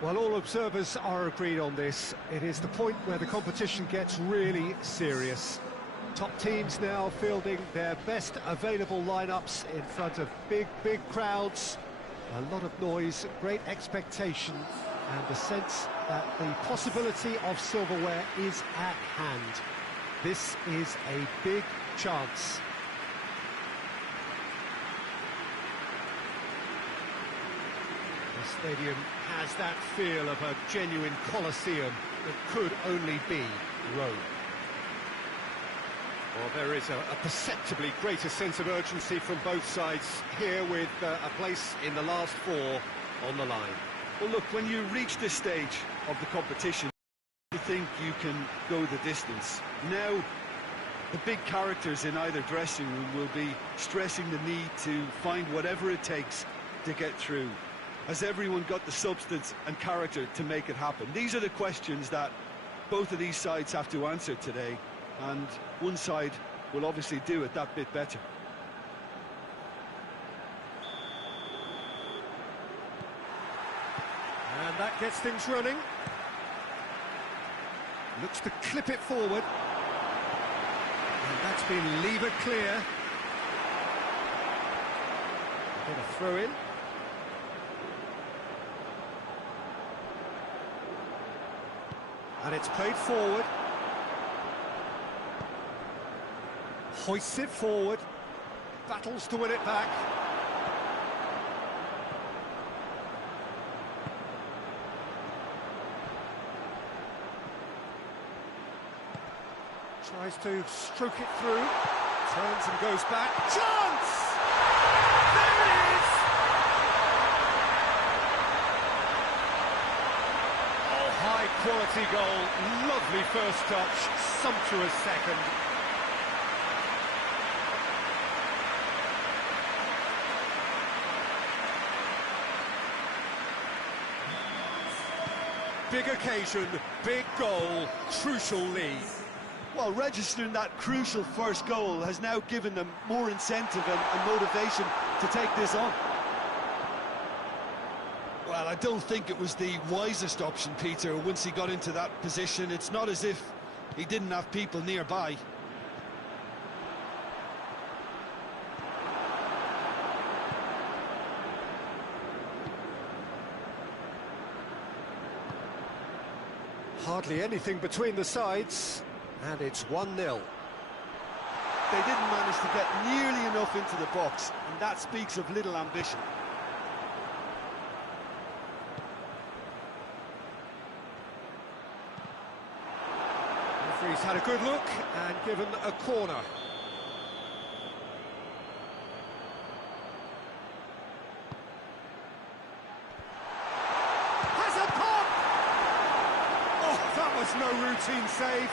Well, all observers are agreed on this. It is the point where the competition gets really serious. Top teams now fielding their best available lineups in front of big crowds. A lot of noise, great expectation, and the sense that the possibility of silverware is at hand. This is a big chance. The stadium has that feel of a genuine Colosseum that could only be Rome. Well, there is a perceptibly greater sense of urgency from both sides here, with a place in the last four on the line. Well, look, when you reach this stage of the competition, you think you can go the distance. Now, the big characters in either dressing room will be stressing the need to find whatever it takes to get through. Has everyone got the substance and character to make it happen? These are the questions that both of these sides have to answer today, and one side will obviously do it that bit better. And that gets things running. Looks to clip it forward. And that's been levered clear. A bit of throw in. And it's played forward. Hoists it forward. Battles to win it back. Tries to stroke it through. Turns and goes back. Chance! There it is! Oh, high quality goal. Lovely first touch. Sumptuous second. Big occasion, big goal, crucial lead. Well, registering that crucial first goal has now given them more incentive and motivation to take this on. Well, I don't think it was the wisest option, Peter, once he got into that position. It's not as if he didn't have people nearby. Hardly anything between the sides, and it's 1-0. They didn't manage to get nearly enough into the box, and that speaks of little ambition. The referee's had a good look and given a corner. No routine save.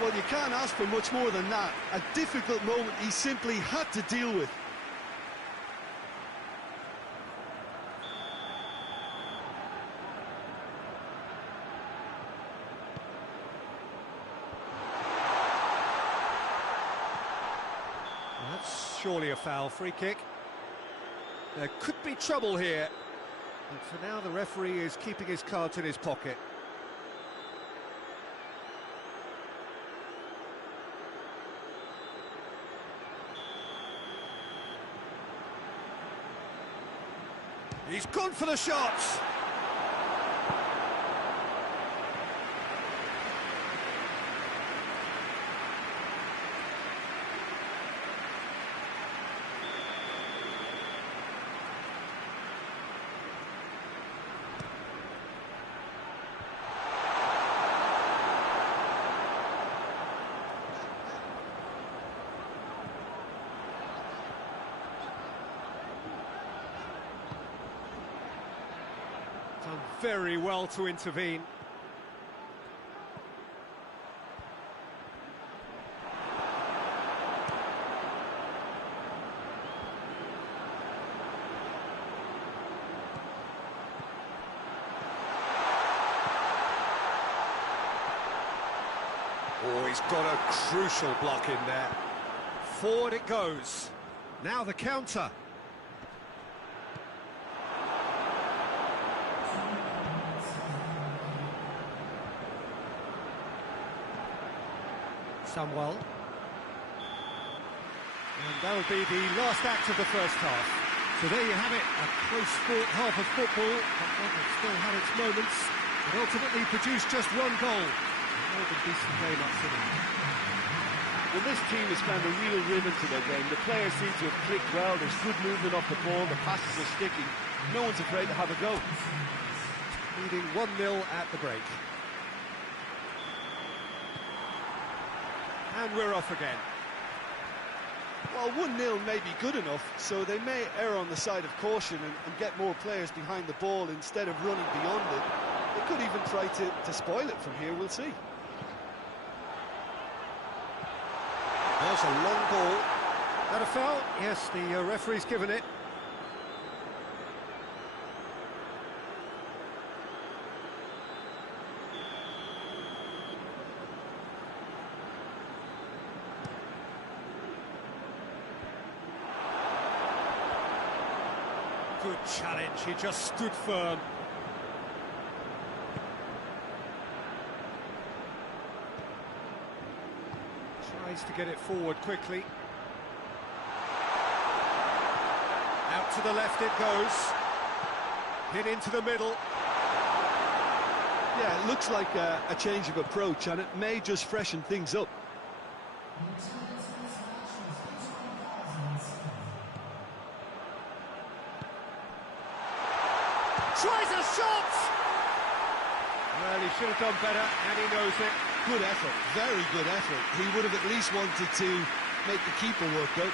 Well, you can't ask for much more than that. A difficult moment he simply had to deal with. That's surely a foul. Free kick. There could be trouble here, but for now the referee is keeping his cards in his pocket. He's gone for the shots. Done very well to intervene. Oh, he's got a crucial block in there. Forward it goes. Now the counter. done well. And that'll be the last act of the first half. So there you have it, a close-fought half of football, but one that still had its moments, but ultimately produced just one goal. A more than decent game up to now. Well, this team has found a real rhythm to their game. The players seem to have clicked well, there's good movement off the ball, the passes are sticking. No one's afraid to have a go. Leading 1-0 at the break. And we're off again. Well, 1-0 may be good enough, so they may err on the side of caution and get more players behind the ball instead of running beyond it. They could even try to spoil it from here, we'll see. There's a long ball. That a foul? Yes, the referee's given it. Good challenge, he just stood firm. Tries to get it forward quickly. Out to the left it goes. Hit into the middle. Yeah, it looks like a change of approach, and it may just freshen things up. Tries a shot! Well, he should have done better, and he knows it. Good effort, very good effort. He would have at least wanted to make the keeper work out.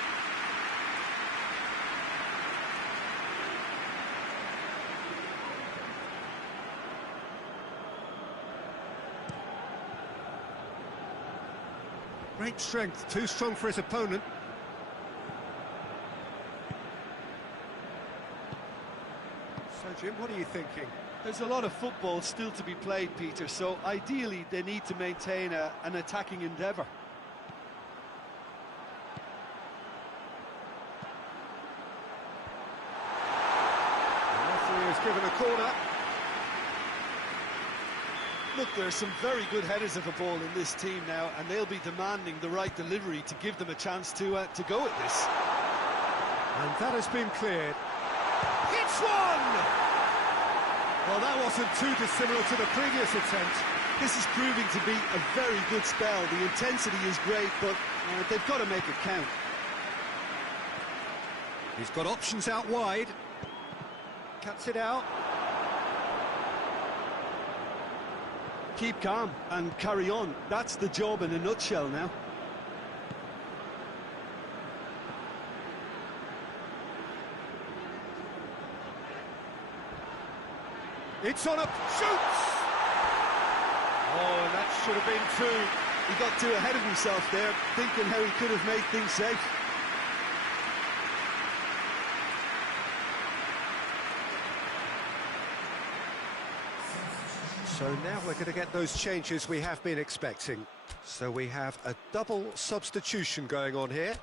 Great strength, too strong for his opponent. So, Jim, what are you thinking? There's a lot of football still to be played, Peter, so ideally they need to maintain an attacking endeavour. The referee has given a corner. Look, there's some very good headers of a ball in this team now, and they'll be demanding the right delivery to give them a chance to go at this. And that has been cleared. Hits one! Well, that wasn't too dissimilar to the previous attempt. This is proving to be a very good spell. The intensity is great, but they've got to make it count. He's got options out wide. Cuts it out. Keep calm and carry on. That's the job in a nutshell now. It's on a... shoots! Oh, and that should have been two. He got too ahead of himself there, thinking how he could have made things safe. So now we're going to get those changes we have been expecting. So we have a double substitution going on here.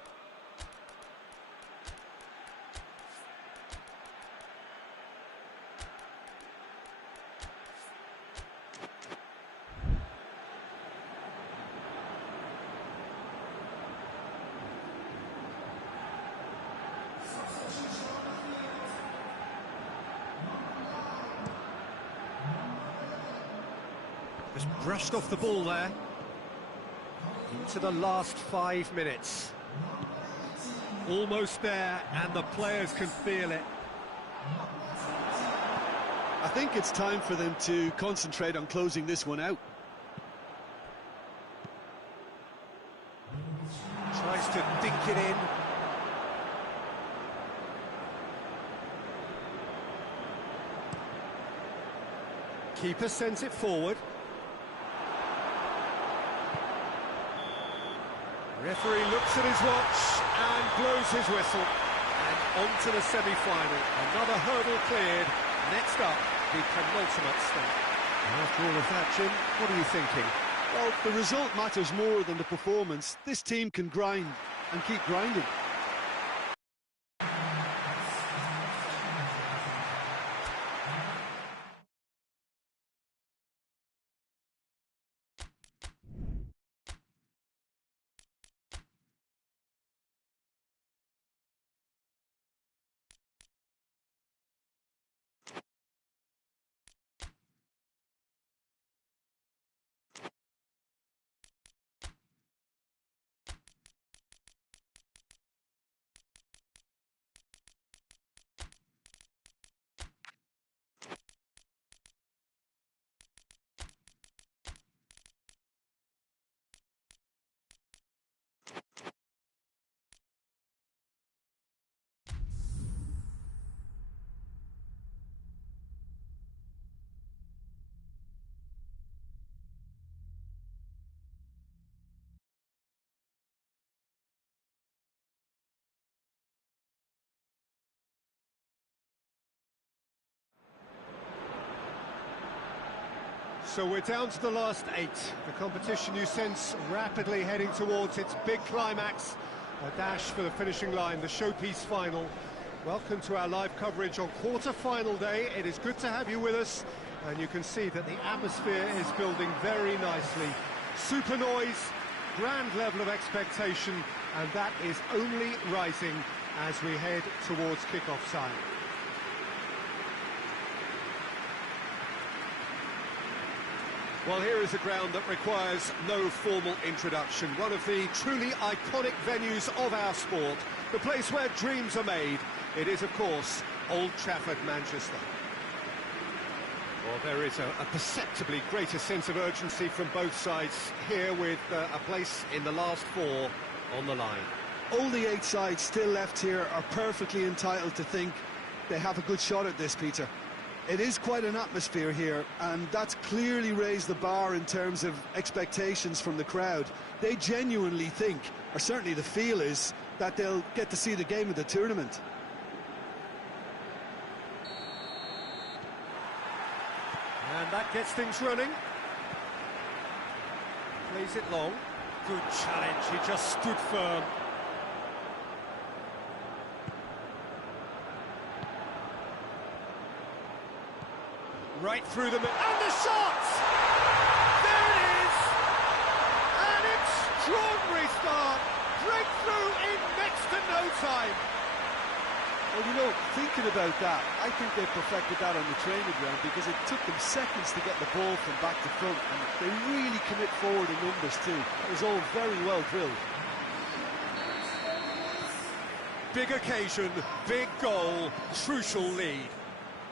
Just brushed off the ball there. Into the last 5 minutes. Almost there, and the players can feel it. I think it's time for them to concentrate on closing this one out. Tries to dink it in. Keeper sends it forward. Referee looks at his watch and blows his whistle. And on to the semi-final. Another hurdle cleared. Next up, the penultimate step. After all of that, Jim, what are you thinking? Well, the result matters more than the performance. This team can grind and keep grinding. So we're down to the last 8. The competition, you sense, rapidly heading towards its big climax. A dash for the finishing line, the showpiece final. Welcome to our live coverage on quarter-final day. It is good to have you with us, and you can see that the atmosphere is building very nicely. Super noise, grand level of expectation, and that is only rising as we head towards kick-off time. Well, here is a ground that requires no formal introduction. One of the truly iconic venues of our sport, the place where dreams are made. It is, of course, Old Trafford, Manchester. Well, there is a perceptibly greater sense of urgency from both sides here, with a place in the last 4 on the line. All the 8 sides still left here are perfectly entitled to think they have a good shot at this, Peter. It is quite an atmosphere here, and that's clearly raised the bar in terms of expectations from the crowd. They genuinely think, or certainly the feel is, that they'll get to see the game of the tournament. And that gets things running. Plays it long. Good challenge, he just stood firm. Right through the middle, and the shot! There it is! An extraordinary start! Breakthrough in next to no time! Well, you know, thinking about that, I think they perfected that on the training ground, because it took them seconds to get the ball from back to front, and they really commit forward in numbers too. It was all very well drilled. Big occasion, big goal, crucial lead.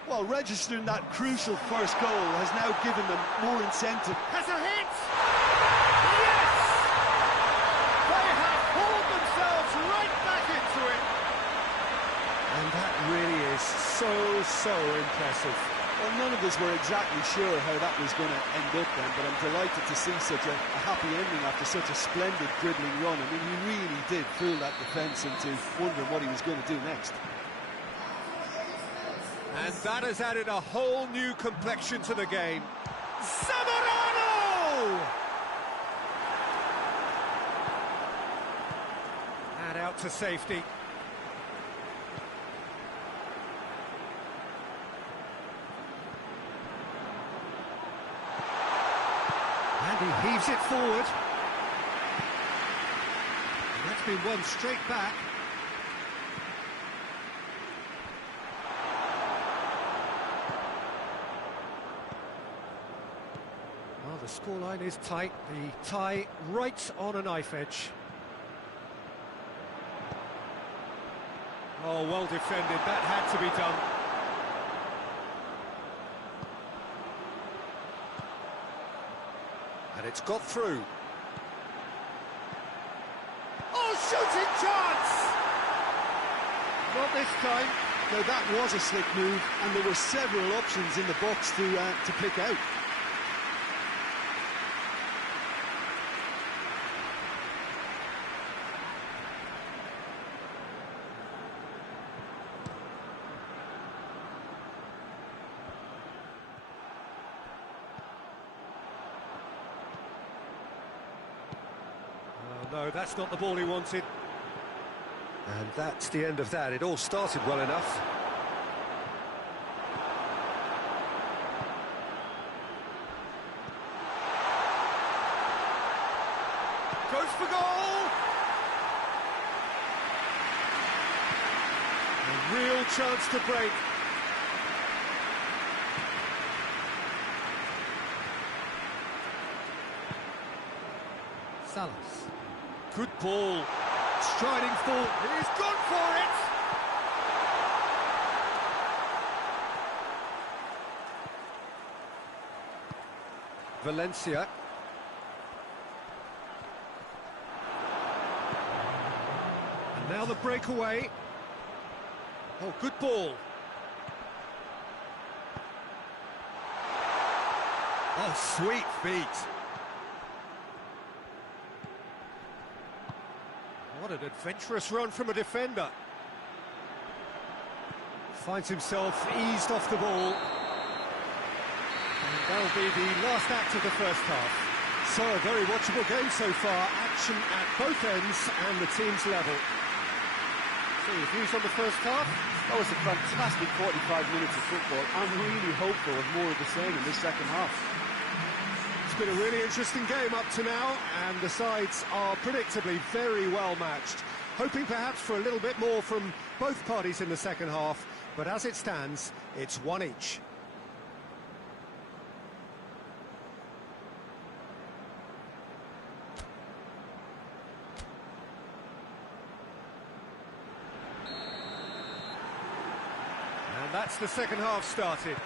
Well, registering that crucial first goal has now given them more incentive. Has a hit! Yes! They have pulled themselves right back into it. And that really is so impressive. Well, none of us were exactly sure how that was going to end up then, but I'm delighted to see such a happy ending after such a splendid dribbling run. I mean, he really did fool that defence into wondering what he was going to do next. And that has added a whole new complexion to the game. Zamorano! And out to safety. And he heaves it forward. And that's been won straight back. Well, the scoreline is tight. The tie right on a knife edge. Oh, well defended. That had to be done. And it's got through. Oh, shooting chance! Not this time. Now, that was a slick move, and there were several options in the box to pick out. No, that's not the ball he wanted. And that's the end of that. It all started well enough. Goes for goal! A real chance to break. Salas. Good ball, striding forward, he's gone for it! Valencia. And now the breakaway. Oh, good ball. Oh, sweet feet. What an adventurous run from a defender. Finds himself eased off the ball. And they'll will be the last act of the first half. So, a very watchable game so far. Action at both ends and the team's level. So, your views on the first half? That was a fantastic 45 minutes of football. I'm really hopeful of more of the same in this second half. It's been a really interesting game up to now, and the sides are predictably very well matched. Hoping perhaps for a little bit more from both parties in the second half, but as it stands, it's one each. And that's the second half started.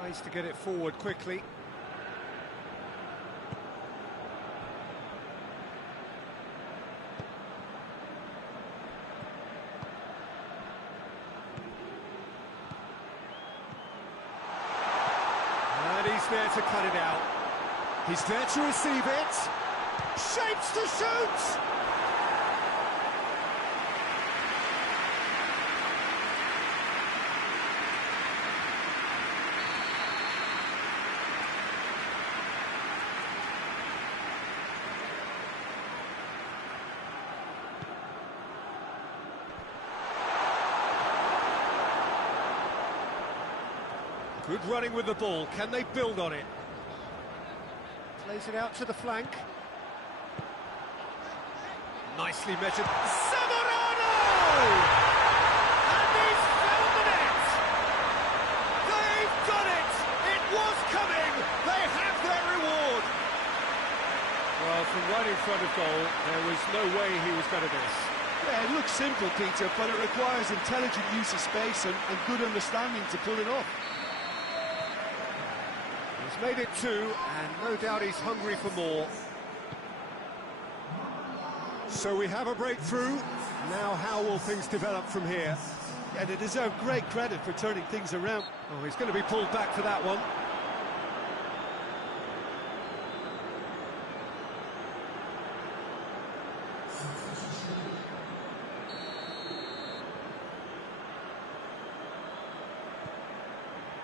Tries to get it forward quickly. And he's there to cut it out. He's there to receive it. Shapes to shoot! Good running with the ball. Can they build on it? Plays it out to the flank. Nicely measured. Severano! And he's found the net! They've done it! It was coming! They have their reward! Well, from right in front of goal, there was no way he was better this. Yeah, it looks simple, Peter, but it requires intelligent use of space and good understanding to pull it off. He's made it two, and no doubt he's hungry for more. So we have a breakthrough. Now how will things develop from here? Yeah, they deserve great credit for turning things around. Oh, he's going to be pulled back for that one.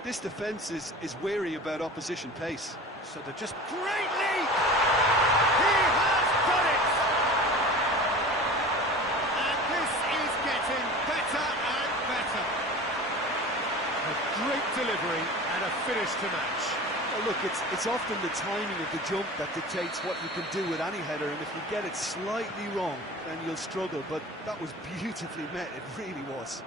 This defence is wary about opposition pace. So they're just greatly... He has done it! And this is getting better and better. A great delivery and a finish to match. Well, look, it's often the timing of the jump that dictates what you can do with any header, and if you get it slightly wrong, then you'll struggle. But that was beautifully met, it really was.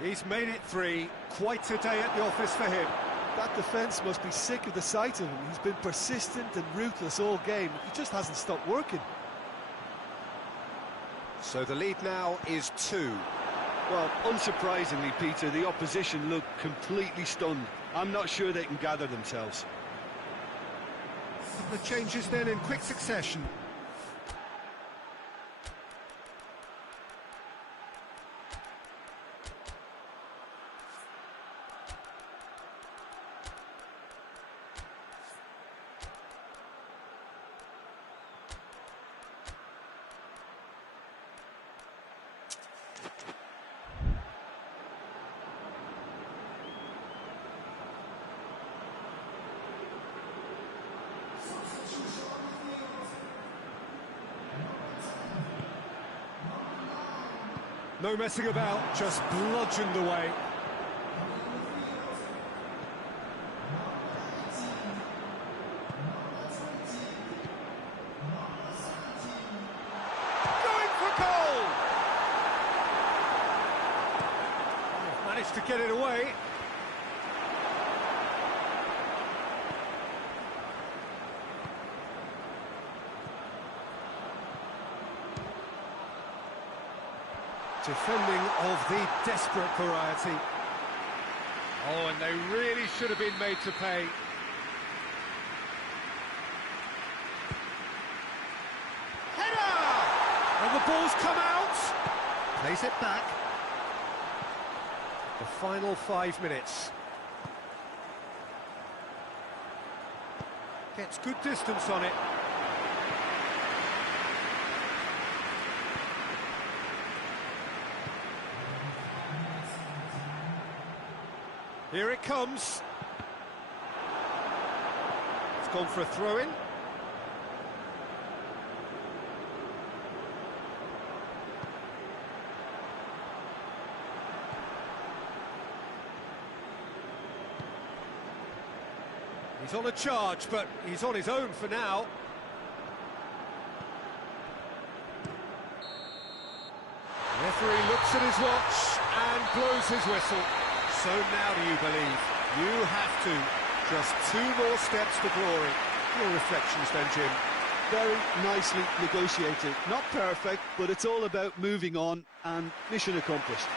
He's made it three. Quite a day at the office for him. That defence must be sick of the sight of him. He's been persistent and ruthless all game. He just hasn't stopped working. So the lead now is 2. Well, unsurprisingly, Peter, the opposition look completely stunned. I'm not sure they can gather themselves. The changes then in quick succession. No messing about, just bludgeoned away. Going for goal! Oh, managed to get it away. Defending of the desperate variety. Oh, and they really should have been made to pay. Header! And the ball's come out. Plays it back. The final 5 minutes. Gets good distance on it. Here it comes. It's gone for a throw-in. He's on a charge, but he's on his own for now. The referee looks at his watch and blows his whistle. So now do you believe? You have to. Just 2 more steps to glory. Your reflections then, Jim? Very nicely negotiated. Not perfect, but it's all about moving on and mission accomplished.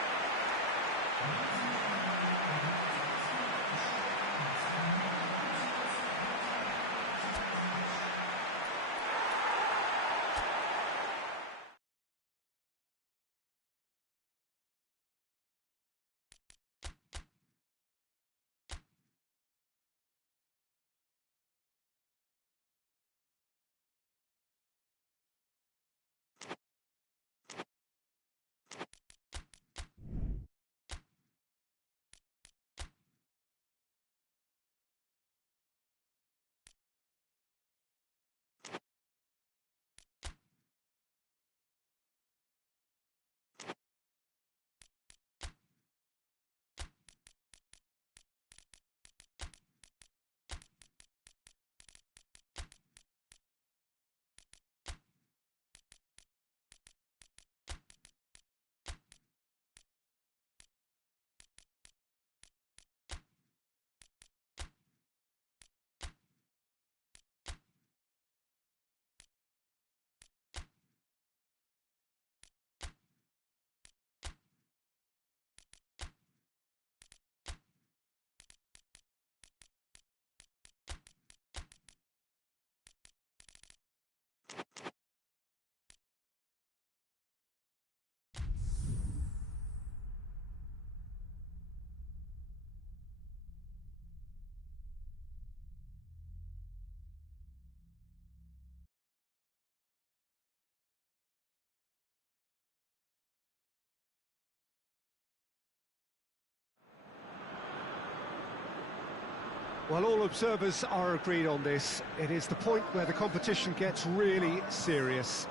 Well, all observers are agreed on this. It is the point where the competition gets really serious.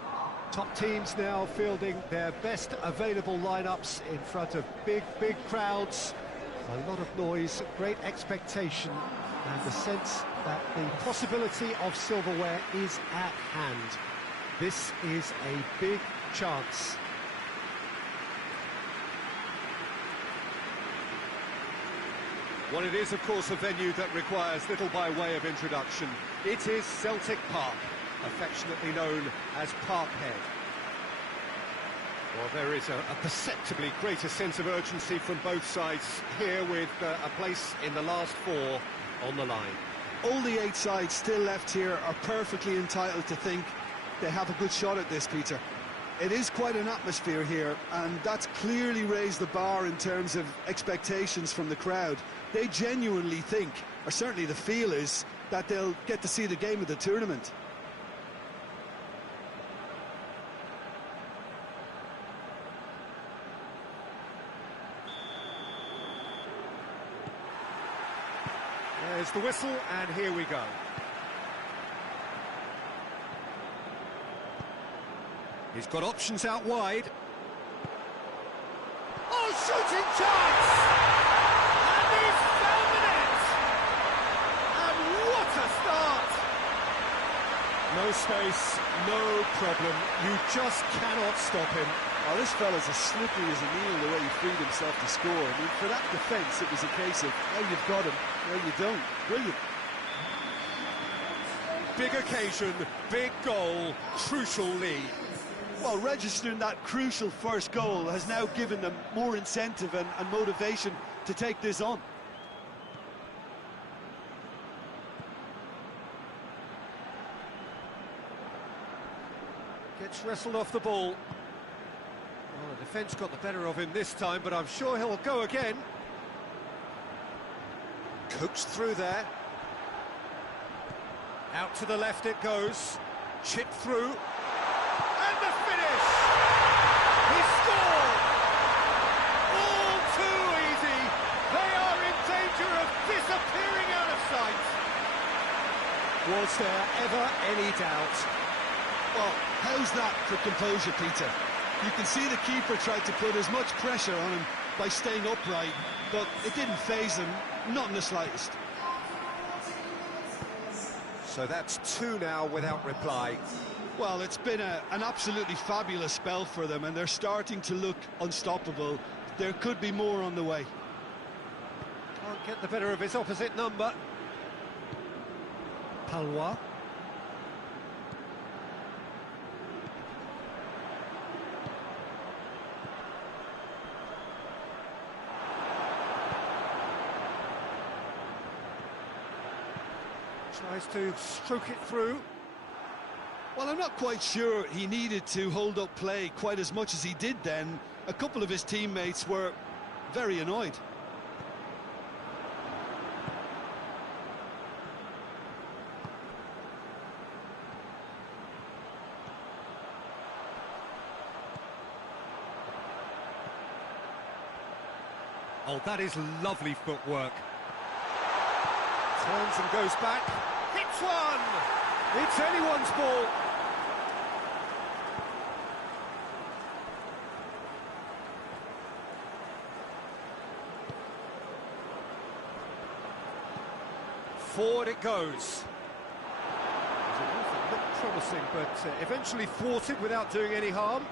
Top teams now fielding their best available lineups in front of big crowds. A lot of noise, great expectation, and the sense that the possibility of silverware is at hand. This is a big chance. Well, it is, of course, a venue that requires little by way of introduction. It is Celtic Park, affectionately known as Parkhead. Well, there is a perceptibly greater sense of urgency from both sides here, with a place in the last 4 on the line. All the 8 sides still left here are perfectly entitled to think they have a good shot at this, Peter. It is quite an atmosphere here, and that's clearly raised the bar in terms of expectations from the crowd. They genuinely think, or certainly the feel is, that they'll get to see the game of the tournament. There's the whistle, and here we go. He's got options out wide. Oh, shooting chance! And he's found the net! And what a start! No space, no problem. You just cannot stop him. Oh, this fella's as slippery as a needle the way he freed himself to score. I mean, for that defence, it was a case of, oh, you've got him, no, you don't. Brilliant. Big occasion, big goal, crucial lead. Well, registering that crucial first goal has now given them more incentive and motivation to take this on. Gets wrestled off the ball. Well, the defence got the better of him this time, but I'm sure he'll go again. Coaxed through there. Out to the left it goes. Chipped through. And the finish! He scored! All too easy. They are in danger Was there ever any doubt? Well, how's that for composure, Peter? You can see the keeper tried to put as much pressure on him by staying upright, but it didn't faze him, not in the slightest. So that's two now without reply. Well, it's been an absolutely fabulous spell for them, and they're starting to look unstoppable. There could be more on the way. Can't get the better of his opposite number. Palois. Tries to stroke it through. Well, I'm not quite sure he needed to hold up play quite as much as he did then. A couple of his teammates were very annoyed. Oh, that is lovely footwork. Turns and goes back. Hits one! It's anyone's ball. Forward it goes. It looked promising, but eventually thwarted without doing any harm.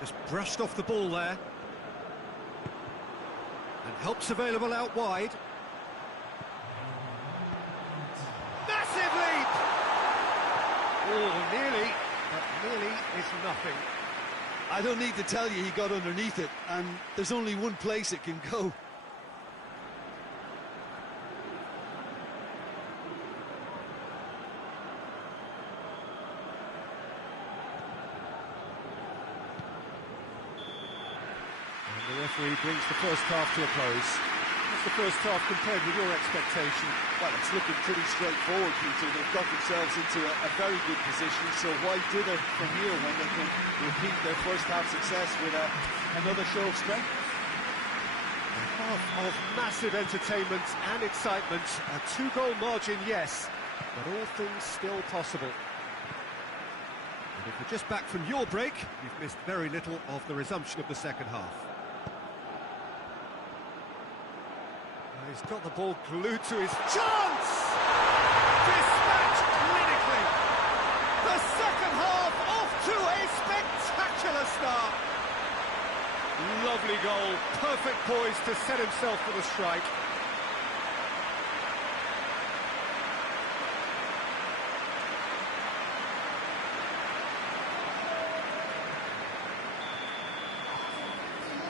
Just brushed off the ball there. And helps available out wide. Massive leap! Oh, nearly, but nearly is nothing. I don't need to tell you he got underneath it, and there's only one place it can go. The referee brings the first half to a close. What's the first half compared with your expectation? Well, it's looking pretty straightforward, Peter. They've got themselves into a very good position, so why dither from here when they can repeat their first half success with another show of strength? A half of massive entertainment and excitement. A two-goal margin, yes, but all things still possible. And if you're just back from your break, you've missed very little of the resumption of the second half. He's got the ball glued to his chance! Dispatched clinically! The second half off to a spectacular start! Lovely goal, perfect poise to set himself for the strike.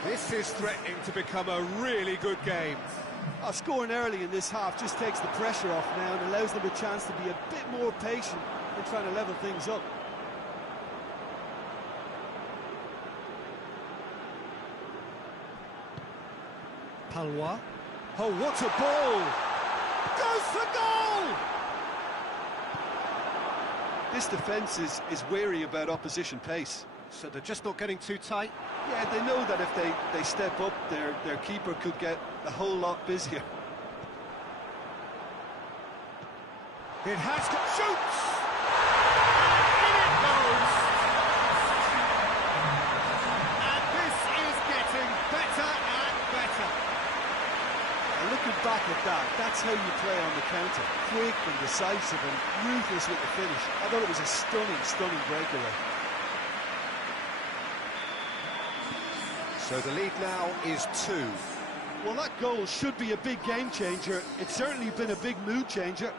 This is threatening to become a really good game. Scoring early in this half just takes the pressure off now and allows them a chance to be a bit more patient in trying to level things up. Palois. Oh, what a ball! Goes for goal! This defence is wary about opposition pace. So they're just not getting too tight? Yeah, they know that if they step up, their keeper could get a whole lot busier. It has got... Shoots! In it goes! And this is getting better and better. And looking back at that, that's how you play on the counter. Quick and decisive and ruthless with the finish. I thought it was a stunning breakaway. So the lead now is 2. Well, that goal should be a big game changer. It's certainly been a big mood changer.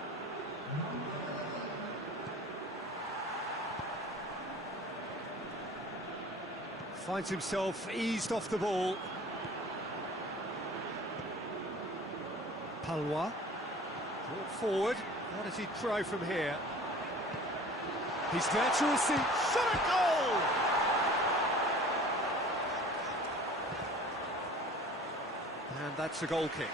Finds himself eased off the ball. Palois. Brought forward. What does he try from here? He's there to receive. Shot a goal! And that's a goal kick.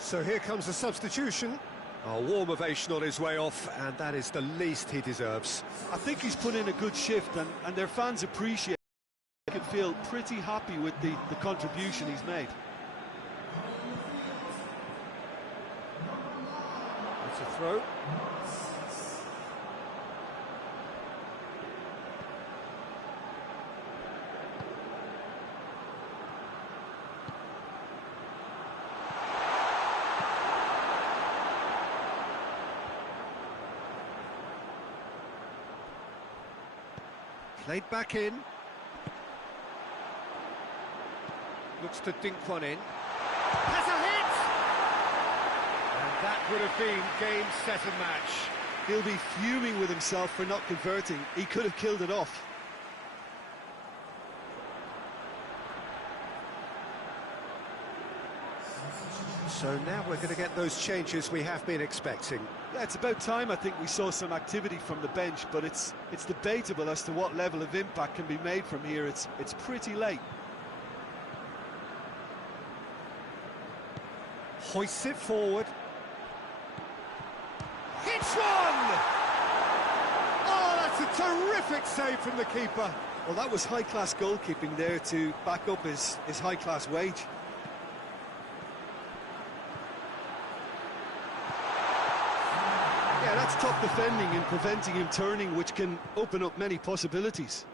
So here comes the substitution. A warm ovation on his way off, and that is the least he deserves. I think he's put in a good shift, and their fans appreciate it. They can feel pretty happy with the contribution he's made. It's a throw. Played back in. Looks to dink one in. Has a hit! And that would have been game, set and match. He'll be fuming with himself for not converting. He could have killed it off. So now we're going to get those changes we have been expecting. Yeah, it's about time I think we saw some activity from the bench, but it's debatable as to what level of impact can be made from here. It's pretty late. Hoists it forward. Hits one! Oh, that's a terrific save from the keeper. Well, that was high-class goalkeeping there to back up his high-class wage. Yeah, that's top defending and preventing him turning, which can open up many possibilities.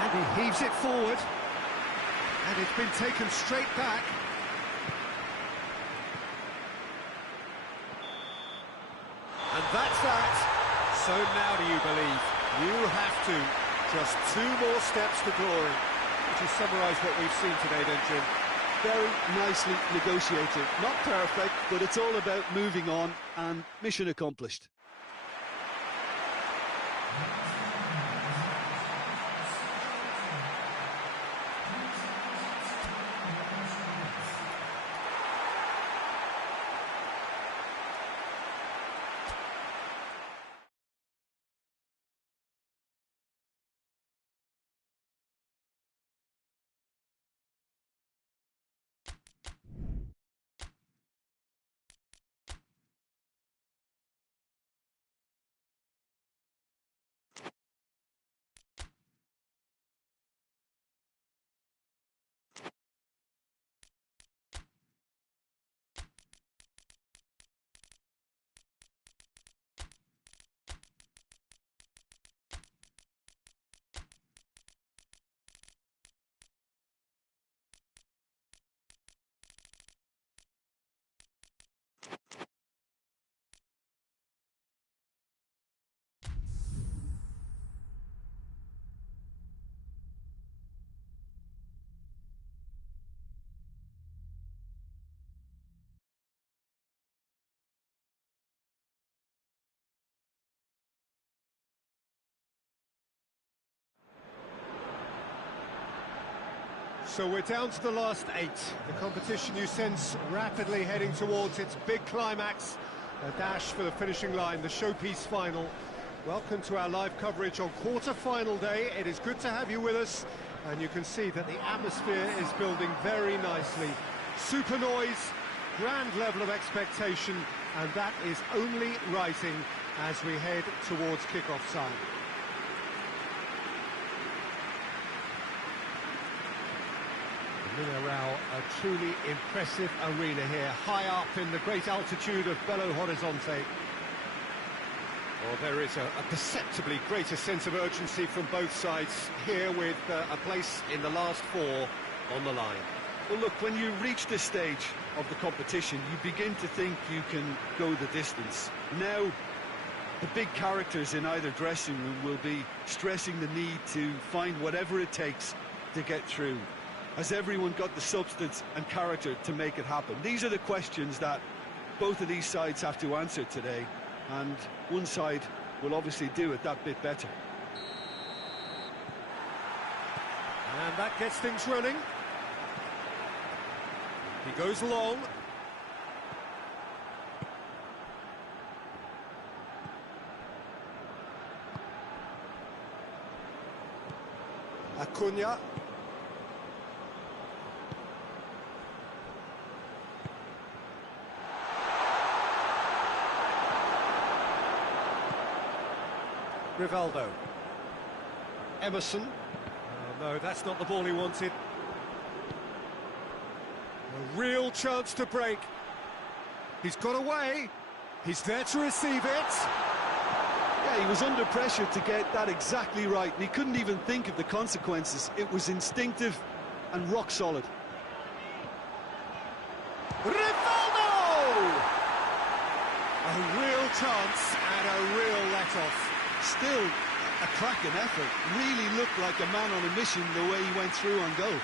And he heaves it forward. And it's been taken straight back. And that's that. So now do you believe? You have to. Just 2 more steps to glory. Would you summarise what we've seen today then, Jim? Very nicely negotiated. Not perfect, but it's all about moving on, and mission accomplished. So we're down to the last 8. The competition you sense rapidly heading towards its big climax. A dash for the finishing line, the showpiece final. Welcome to our live coverage on quarter-final day. It is good to have you with us, and you can see that the atmosphere is building very nicely. Super noise, grand level of expectation, and that is only rising as we head towards kick-off time. Minarao, a truly impressive arena here, high up in the great altitude of Belo Horizonte. Well, there is a perceptibly greater sense of urgency from both sides here, with a place in the last 4 on the line. Well, look, when you reach this stage of the competition, you begin to think you can go the distance. Now, the big characters in either dressing room will be stressing the need to find whatever it takes to get through. Has everyone got the substance and character to make it happen? These are the questions that both of these sides have to answer today, and one side will obviously do it that bit better. And that gets things running. He goes long. Acuna. Rivaldo. Emerson. Oh, no, that's not the ball he wanted. A real chance to break. He's got away. He's there to receive it. Yeah, he was under pressure to get that exactly right, and he couldn't even think of the consequences. It was instinctive and rock solid. Rivaldo! A real chance and a real let-off. Still a cracking effort. Really looked like a man on a mission the way he went through on goal.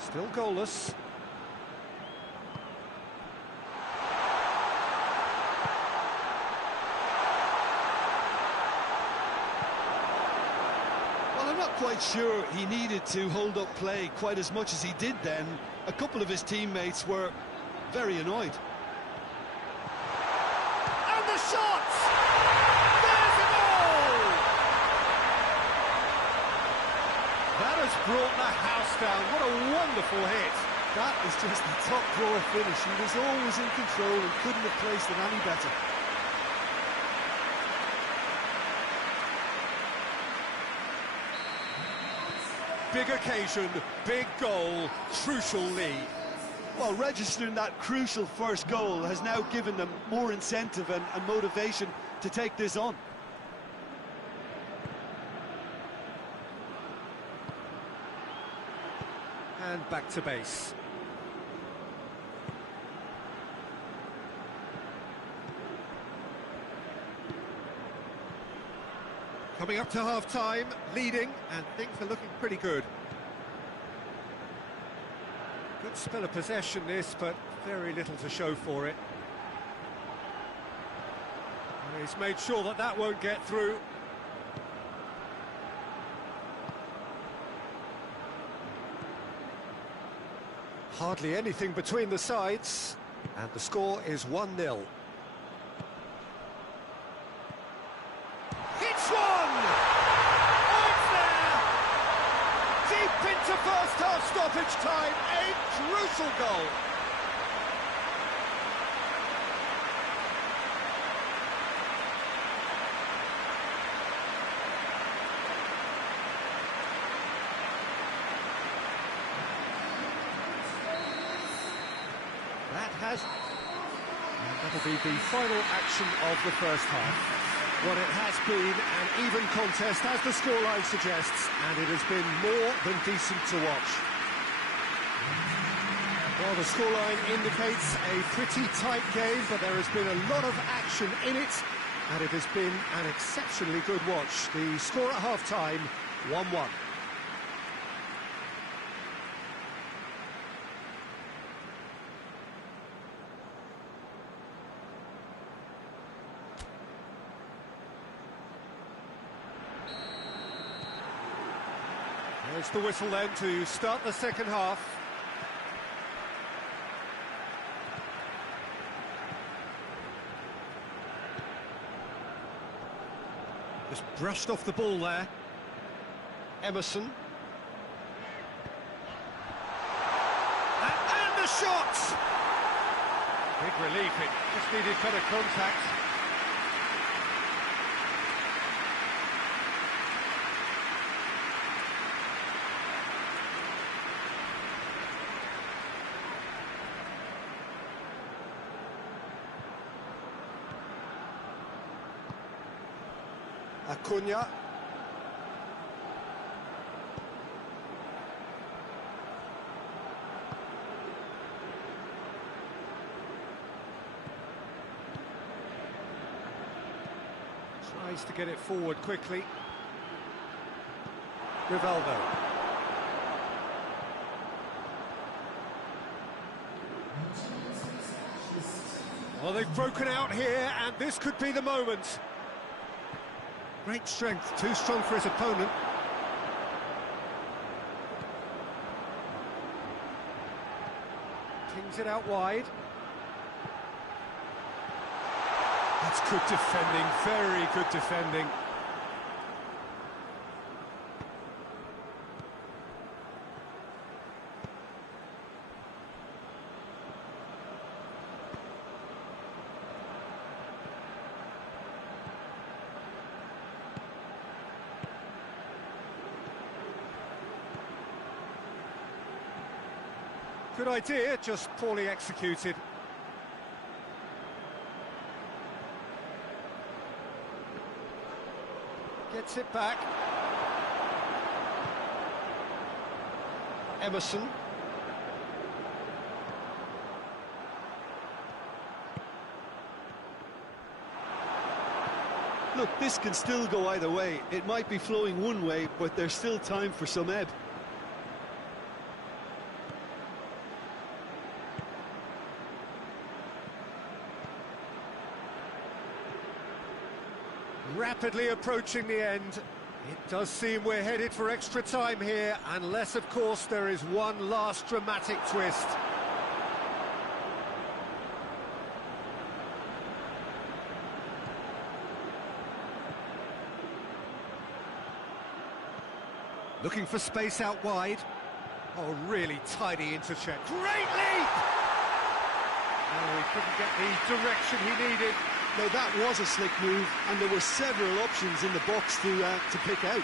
Still goalless. Well, I'm not quite sure he needed to hold up play quite as much as he did then. A couple of his teammates were very annoyed. And the shot! There's a goal! That has brought the house down. What a wonderful hit. That is just a top drawer finish. He was always in control and couldn't have placed it any better. Big occasion, big goal, crucial lead. Well, registering that crucial first goal has now given them more incentive and motivation to take this on. And back to base. Coming up to half-time, leading, and things are looking pretty good. Good spell of possession this, but very little to show for it. And he's made sure that that won't get through. Hardly anything between the sides, and the score is 1-0. It's one! Oh, it's there! Deep into first half stoppage time, a crucial goal. And that'll be the final action of the first half. Well, it has been an even contest, as the scoreline suggests, and it has been more than decent to watch. Well, the scoreline indicates a pretty tight game, but there has been a lot of action in it, and it has been an exceptionally good watch. The score at half-time, 1-1. There's the whistle then to start the second half. Just brushed off the ball there. Emerson. And the shot! Big relief, it just needed better contact. Acuna. Tries to get it forward quickly. Rivaldo. Well, they've broken out here, and this could be the moment. Great strength, too strong for his opponent. Kings it out wide. That's good defending, very good defending. Good idea, just poorly executed. Gets it back. Emerson. Look, this can still go either way. It might be flowing one way, but there's still time for some ebb. Rapidly approaching the end. It does seem we're headed for extra time here, unless, of course, there is one last dramatic twist. Looking for space out wide. Oh, really tidy intercept. Great leap! Oh, he couldn't get the direction he needed. Now that was a slick move, and there were several options in the box to pick out.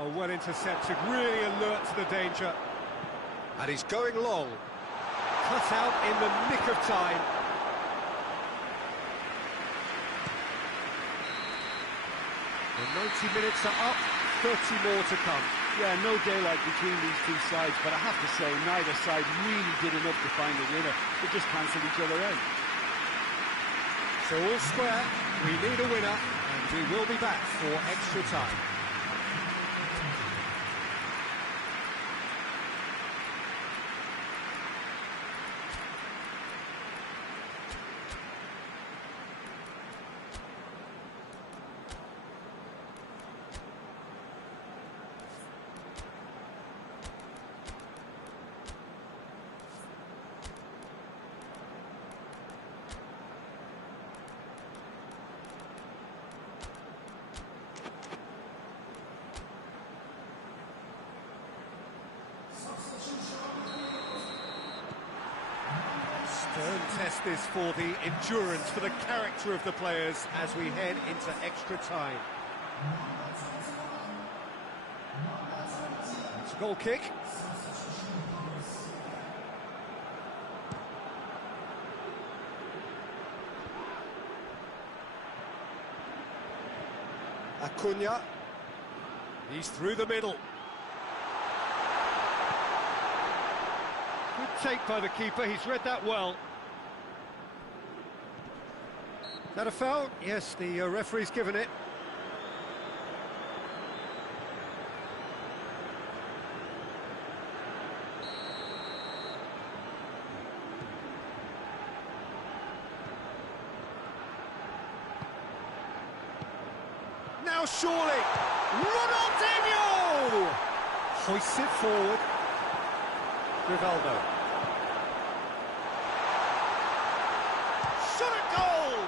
Oh, well intercepted, really alert to the danger. And he's going long. Cut out in the nick of time. The 90 minutes are up, 30 more to come. Yeah, no daylight between these two sides, but I have to say, neither side really did enough to find a winner. They just cancelled each other out. So all square, we need a winner, and we will be back for extra time. Stern test this for the endurance, for the character of the players as we head into extra time. It's a goal kick. Acuna. He's through the middle. Good take by the keeper, he's read that well. Is that a foul? Yes, the referee's given it. Now surely, Ronaldinho! Hoists it forward. Rivaldo. Shot at goal!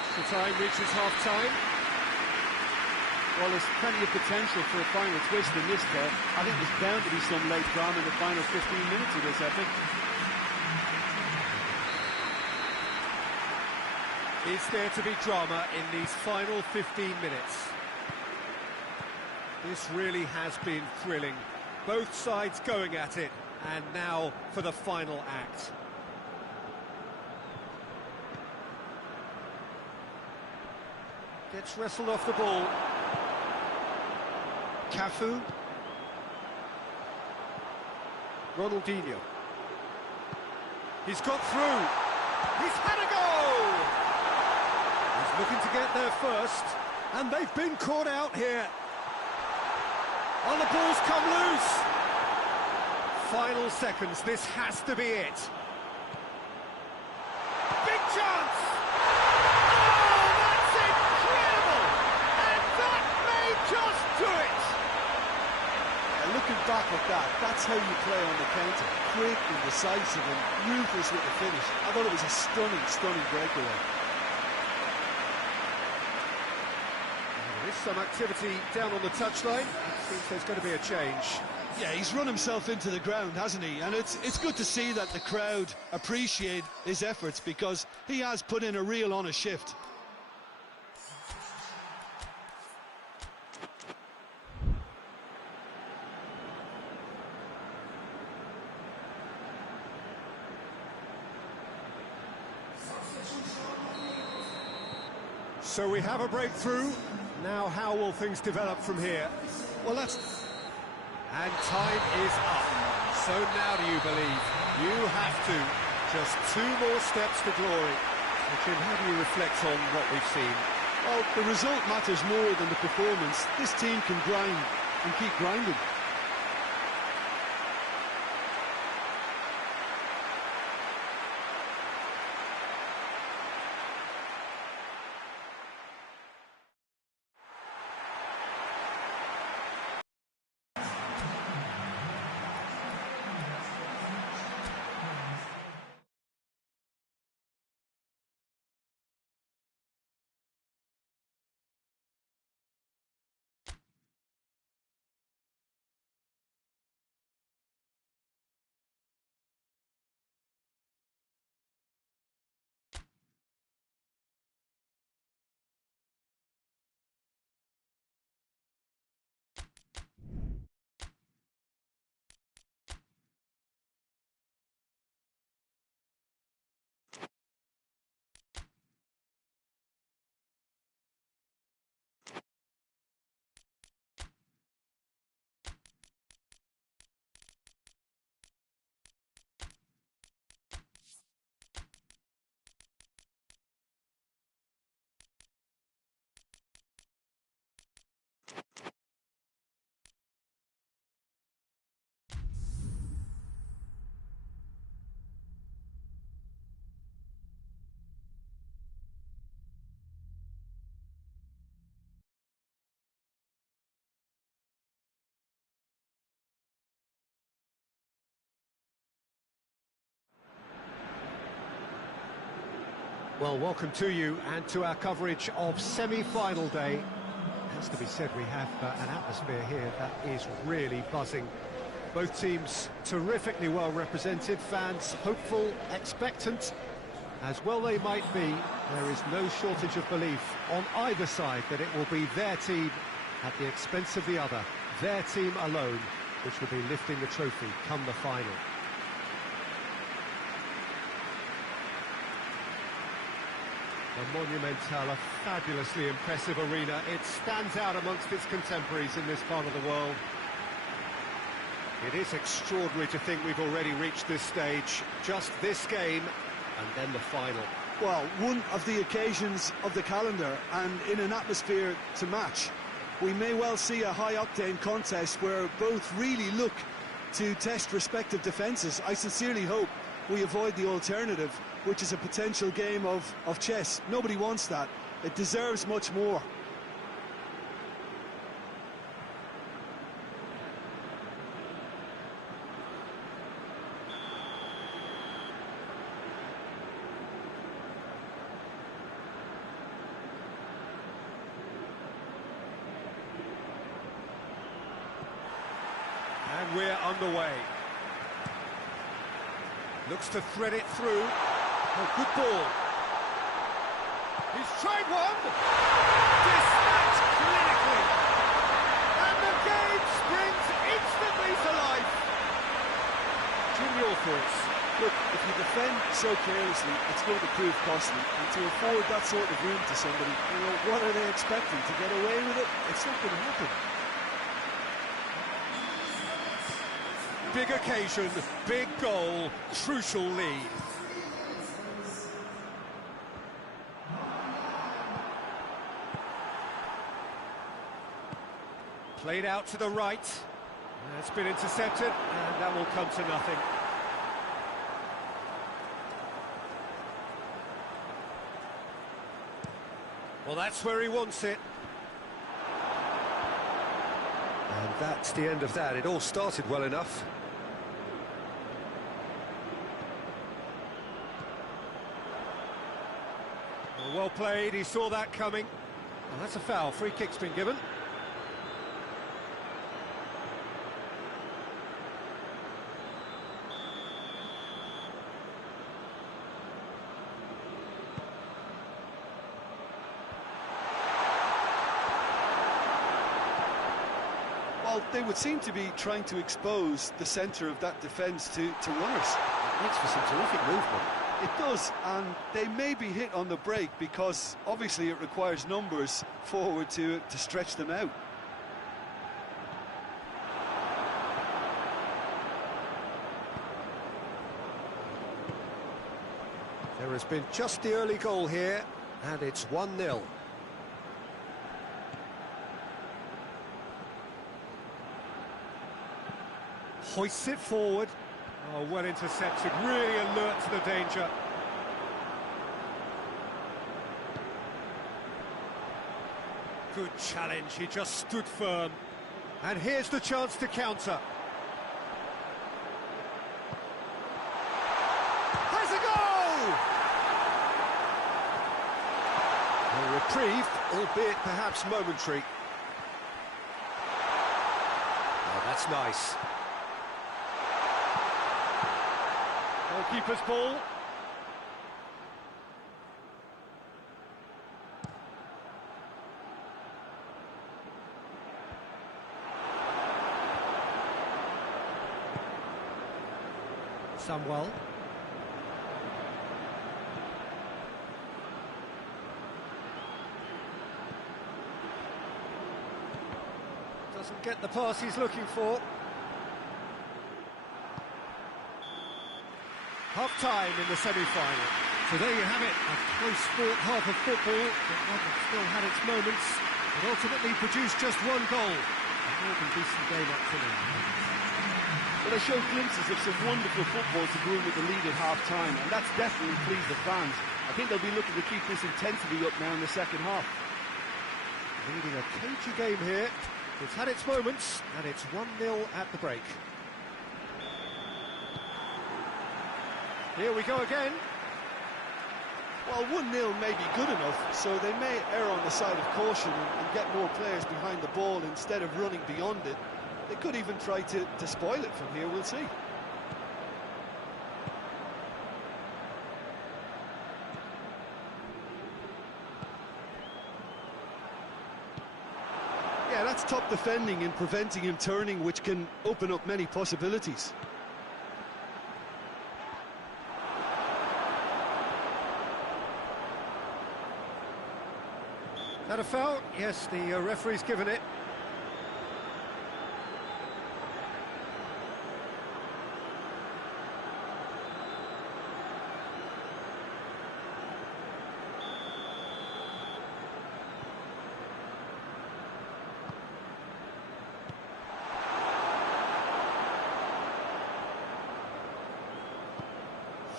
Extra time reaches half-time. Well, there's plenty of potential for a final twist in this there. I think there's bound to be some late drama in the final 15 minutes of this epic. Is there to be drama in these final 15 minutes? This really has been thrilling. Both sides going at it, and now for the final act. Gets wrestled off the ball. Cafu. Ronaldinho. He's got through. He's had a goal! He's looking to get there first, and they've been caught out here. Oh, the ball's come loose. Final seconds, this has to be it. that, that's how you play on the counter. Quick and decisive and ruthless with the finish. I thought it was a stunning, stunning breakaway. There is some activity down on the touchline. It seems there's going to be a change. Yeah, he's run himself into the ground, hasn't he? And it's good to see that the crowd appreciate his efforts, because he has put in a real honest shift. So we have a breakthrough. Now how will things develop from here? Well, that's... And time is up. So now do you believe? You have to. Just 2 more steps to glory. So Jim, how do you reflect on what we've seen? Well, the result matters more than the performance. This team can grind and keep grinding. Well, welcome to you and to our coverage of semi-final day. It has to be said, we have an atmosphere here that is really buzzing. Both teams terrifically well represented, fans hopeful, expectant. As well they might be, there is no shortage of belief on either side that it will be their team at the expense of the other, their team alone, which will be lifting the trophy come the final. The Monumental, a fabulously impressive arena. It stands out amongst its contemporaries in this part of the world. It is extraordinary to think we've already reached this stage. Just this game, and then the final. Well, one of the occasions of the calendar, and in an atmosphere to match. We may well see a high-octane contest where both really look to test respective defences. I sincerely hope we avoid the alternative, which is a potential game of chess. Nobody wants that. It deserves much more. And we're underway. Looks to thread it through. Oh, good ball. He's tried one. Dispatched clinically. And the game springs instantly to life. Jim, your thoughts? Look, if you defend so carelessly, it's going to prove costly. And to afford that sort of room to somebody, you know, what are they expecting? To get away with it? It's not going to happen. Big occasion, big goal, crucial lead. Played out to the right. It's been intercepted, and that will come to nothing. Well, that's where he wants it. And that's the end of that. It all started well enough. Well played, he saw that coming. Well, that's a foul, free kick's been given. Well, they would seem to be trying to expose the centre of that defence to runners. It makes for some terrific movement. It does, and they may be hit on the break because obviously it requires numbers forward to stretch them out. There has been just the early goal here, and it's 1-0. Hoists it forward. Oh, well intercepted, really alert to the danger. Good challenge, he just stood firm. And here's the chance to counter. Has a goal! A reprieve, albeit perhaps momentary. Oh, that's nice. Goalkeeper's ball. Samwell. Doesn't get the pass he's looking for. Half-time in the semi-final. So there you have it, a close-fought half of football, but one that still had its moments, but ultimately produced just one goal. A more than decent game up to now. Well, they showed glimpses of some wonderful football to go in with the lead at half-time, and that's definitely pleased the fans. I think they'll be looking to keep this intensity up now in the second half. Leading a cagey game here. It's had its moments, and it's 1-0 at the break. Here we go again. Well, 1-0 may be good enough, so they may err on the side of caution and get more players behind the ball instead of running beyond it. They could even try to spoil it from here, we'll see. Yeah, that's top defending and preventing him turning, which can open up many possibilities. That a foul? Yes, the referee's given it.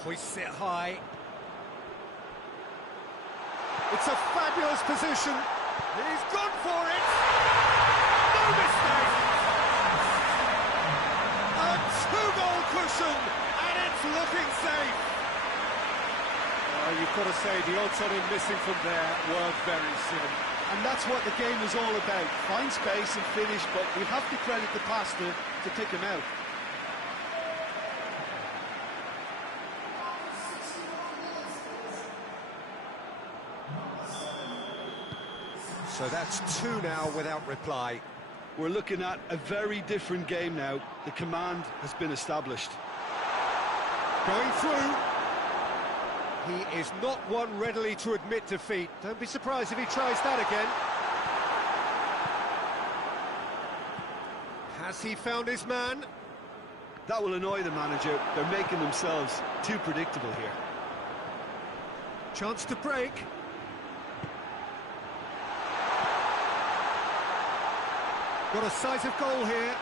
Hoists it high. It's a fabulous position. He's gone for it. No mistake. A two-goal cushion, and it's looking safe. You've got to say the odds on him missing from there were very slim. And that's what the game was all about. Find space and finish, but we have to credit the passer to pick him out. So that's two now without reply. We're looking at a very different game now. The command has been established. Going through. He is not one readily to admit defeat. Don't be surprised if he tries that again. Has he found his man? That will annoy the manager. They're making themselves too predictable here. Chance to break. Got a sight of goal here,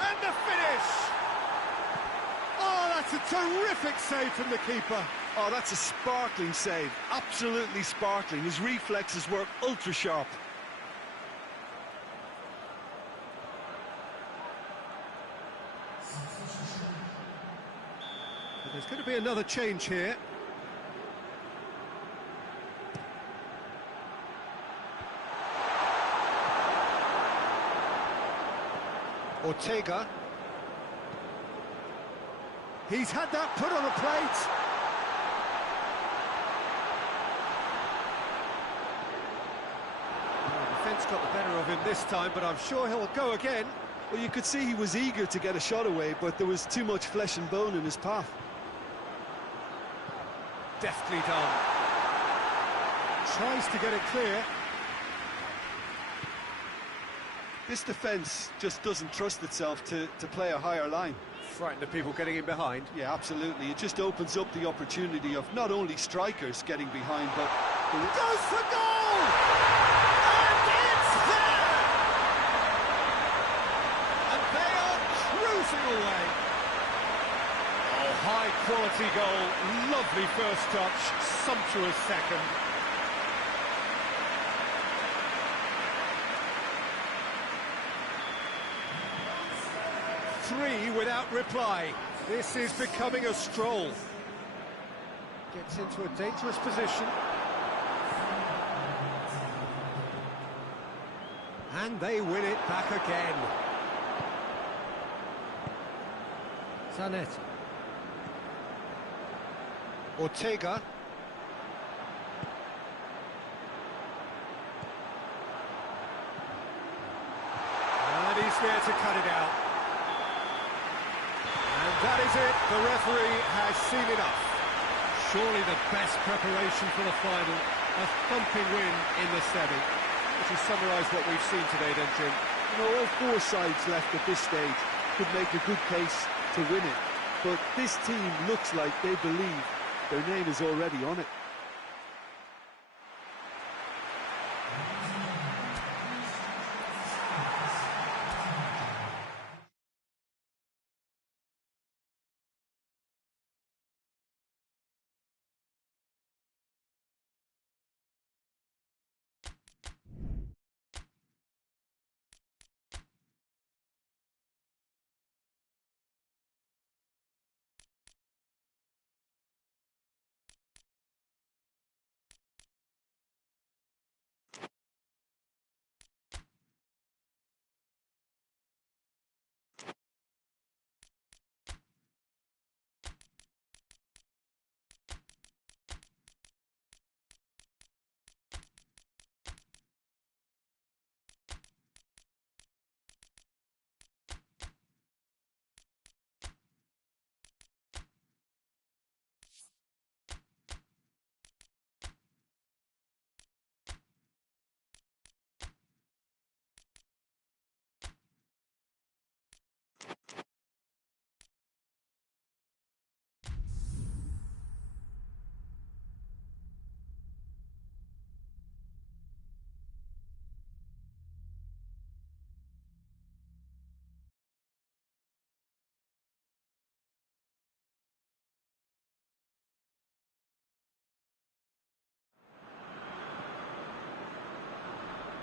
and the finish! Oh, that's a terrific save from the keeper. Oh, that's a sparkling save, absolutely sparkling. His reflexes were ultra-sharp. Could it be another change here? Ortega. He's had that put on a plate. The defence got the better of him this time, but I'm sure he'll go again. Well, you could see he was eager to get a shot away, but there was too much flesh and bone in his path. Deftly done. Tries to get it clear. This defence just doesn't trust itself to play a higher line. Frightened of people getting in behind. Yeah, absolutely. It just opens up the opportunity of not only strikers getting behind, but... Goes for goal! And it's there! And they are cruising away. Oh, high-quality goal. Lovely first touch. Sumptuous second. Three without reply. This is becoming a stroll. Gets into a dangerous position. And they win it back again. Zanetti. Ortega. And he's there to cut it out. And that is it. The referee has seen enough. Surely the best preparation for the final. A thumping win in the semi. Which has summarised what we've seen today, then, Jim. You know, all four sides left at this stage could make a good case to win it. But this team looks like they believe their name is already on it.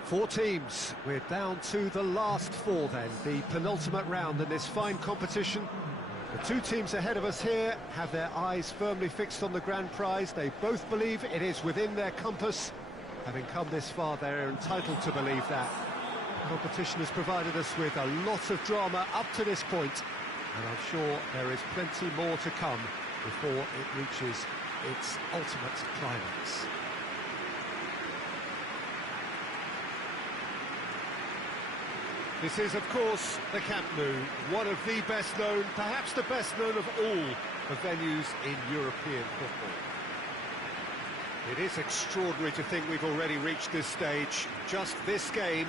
Four teams. We're down to the last four then, the penultimate round in this fine competition. The two teams ahead of us here have their eyes firmly fixed on the grand prize. They both believe it is within their compass. Having come this far, they're entitled to believe that. The competition has provided us with a lot of drama up to this point, and I'm sure there is plenty more to come before it reaches its ultimate climax. This is, of course, the Camp Nou, one of the best known, perhaps the best known of all the venues in European football. It is extraordinary to think we've already reached this stage, just this game,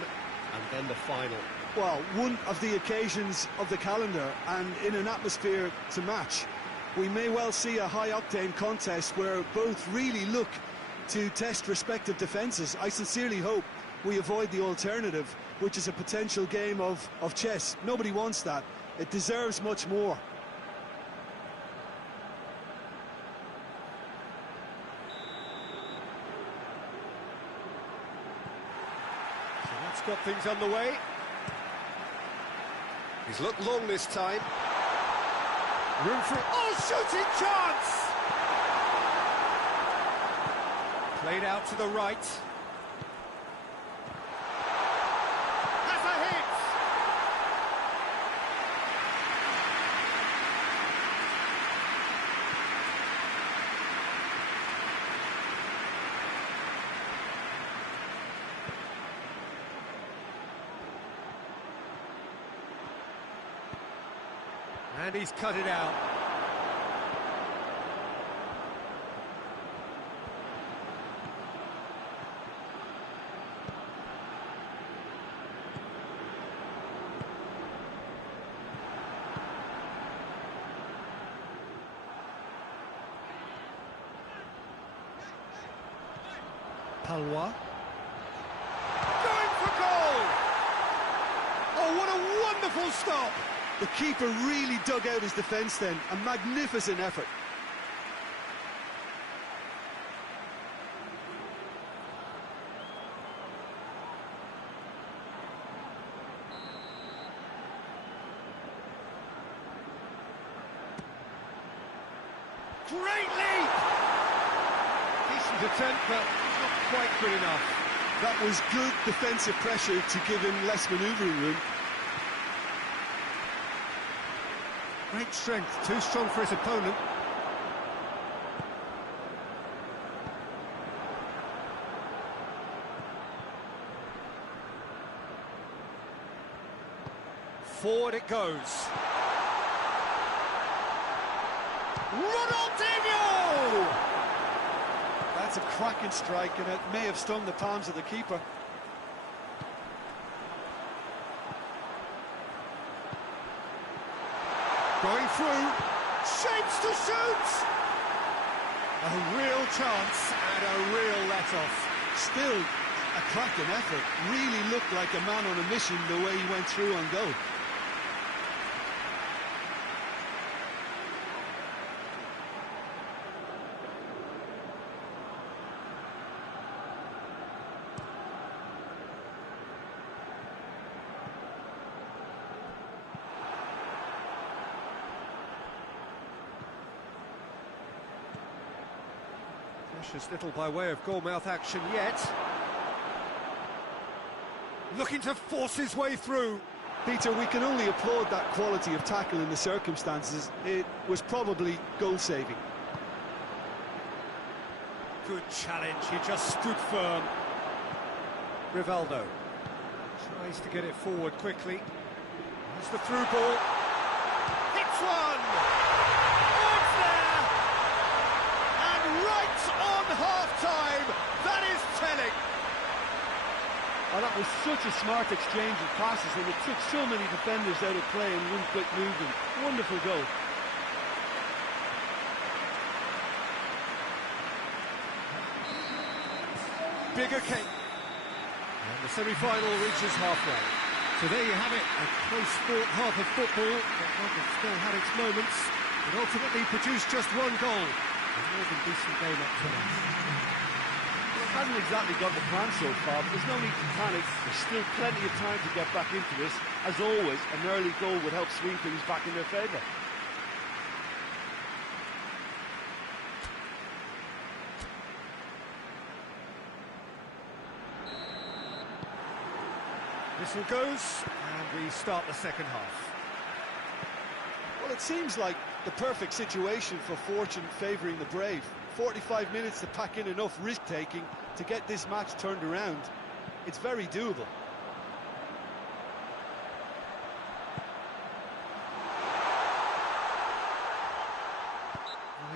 and then the final. Well, one of the occasions of the calendar, and in an atmosphere to match. We may well see a high-octane contest where both really look to test respective defences. I sincerely hope we avoid the alternative, which is a potential game of chess. Nobody wants that. It deserves much more. So that's got things underway. He's looked long this time. Room for... Oh, shooting chance! Played out to the right. Has a hit! And he's cut it out. Palwa. Going for goal! Oh, what a wonderful stop! The keeper really dug out his defence then. A magnificent effort. Great leap! Decent attempt, but not quite good enough. That was good defensive pressure to give him less manoeuvring room. Great strength, too strong for his opponent. Forward it goes. Ronaldinho! That's a cracking strike, and it may have stung the palms of the keeper. Going through, shapes to shoot! A real chance and a real let-off. Still a cracking effort. Really looked like a man on a mission the way he went through on goal. Precious little by way of goal-mouth action yet. Looking to force his way through. Peter, we can only applaud that quality of tackle in the circumstances. It was probably goal-saving. Good challenge, he just stood firm. Rivaldo tries to get it forward quickly. There's the through ball. Hits one! It's there! And right on half-time, that is telling. Oh, that was such a smart exchange of passes, and it took so many defenders out of play in one quick movement. Wonderful goal. Bigger cake. And the semi-final reaches halfway. So there you have it, a close-fought half of football, but one that still had its moments. It ultimately produced just one goal. A more than decent game up to that. Hasn't exactly got the plan so far, but there's no need to panic. There's still plenty of time to get back into this. As always, an early goal would help swing things back in their favour. Whistle goes, and we start the second half. Well, it seems like the perfect situation for fortune favouring the brave. 45 minutes to pack in enough risk-taking to get this match turned around. It's very doable.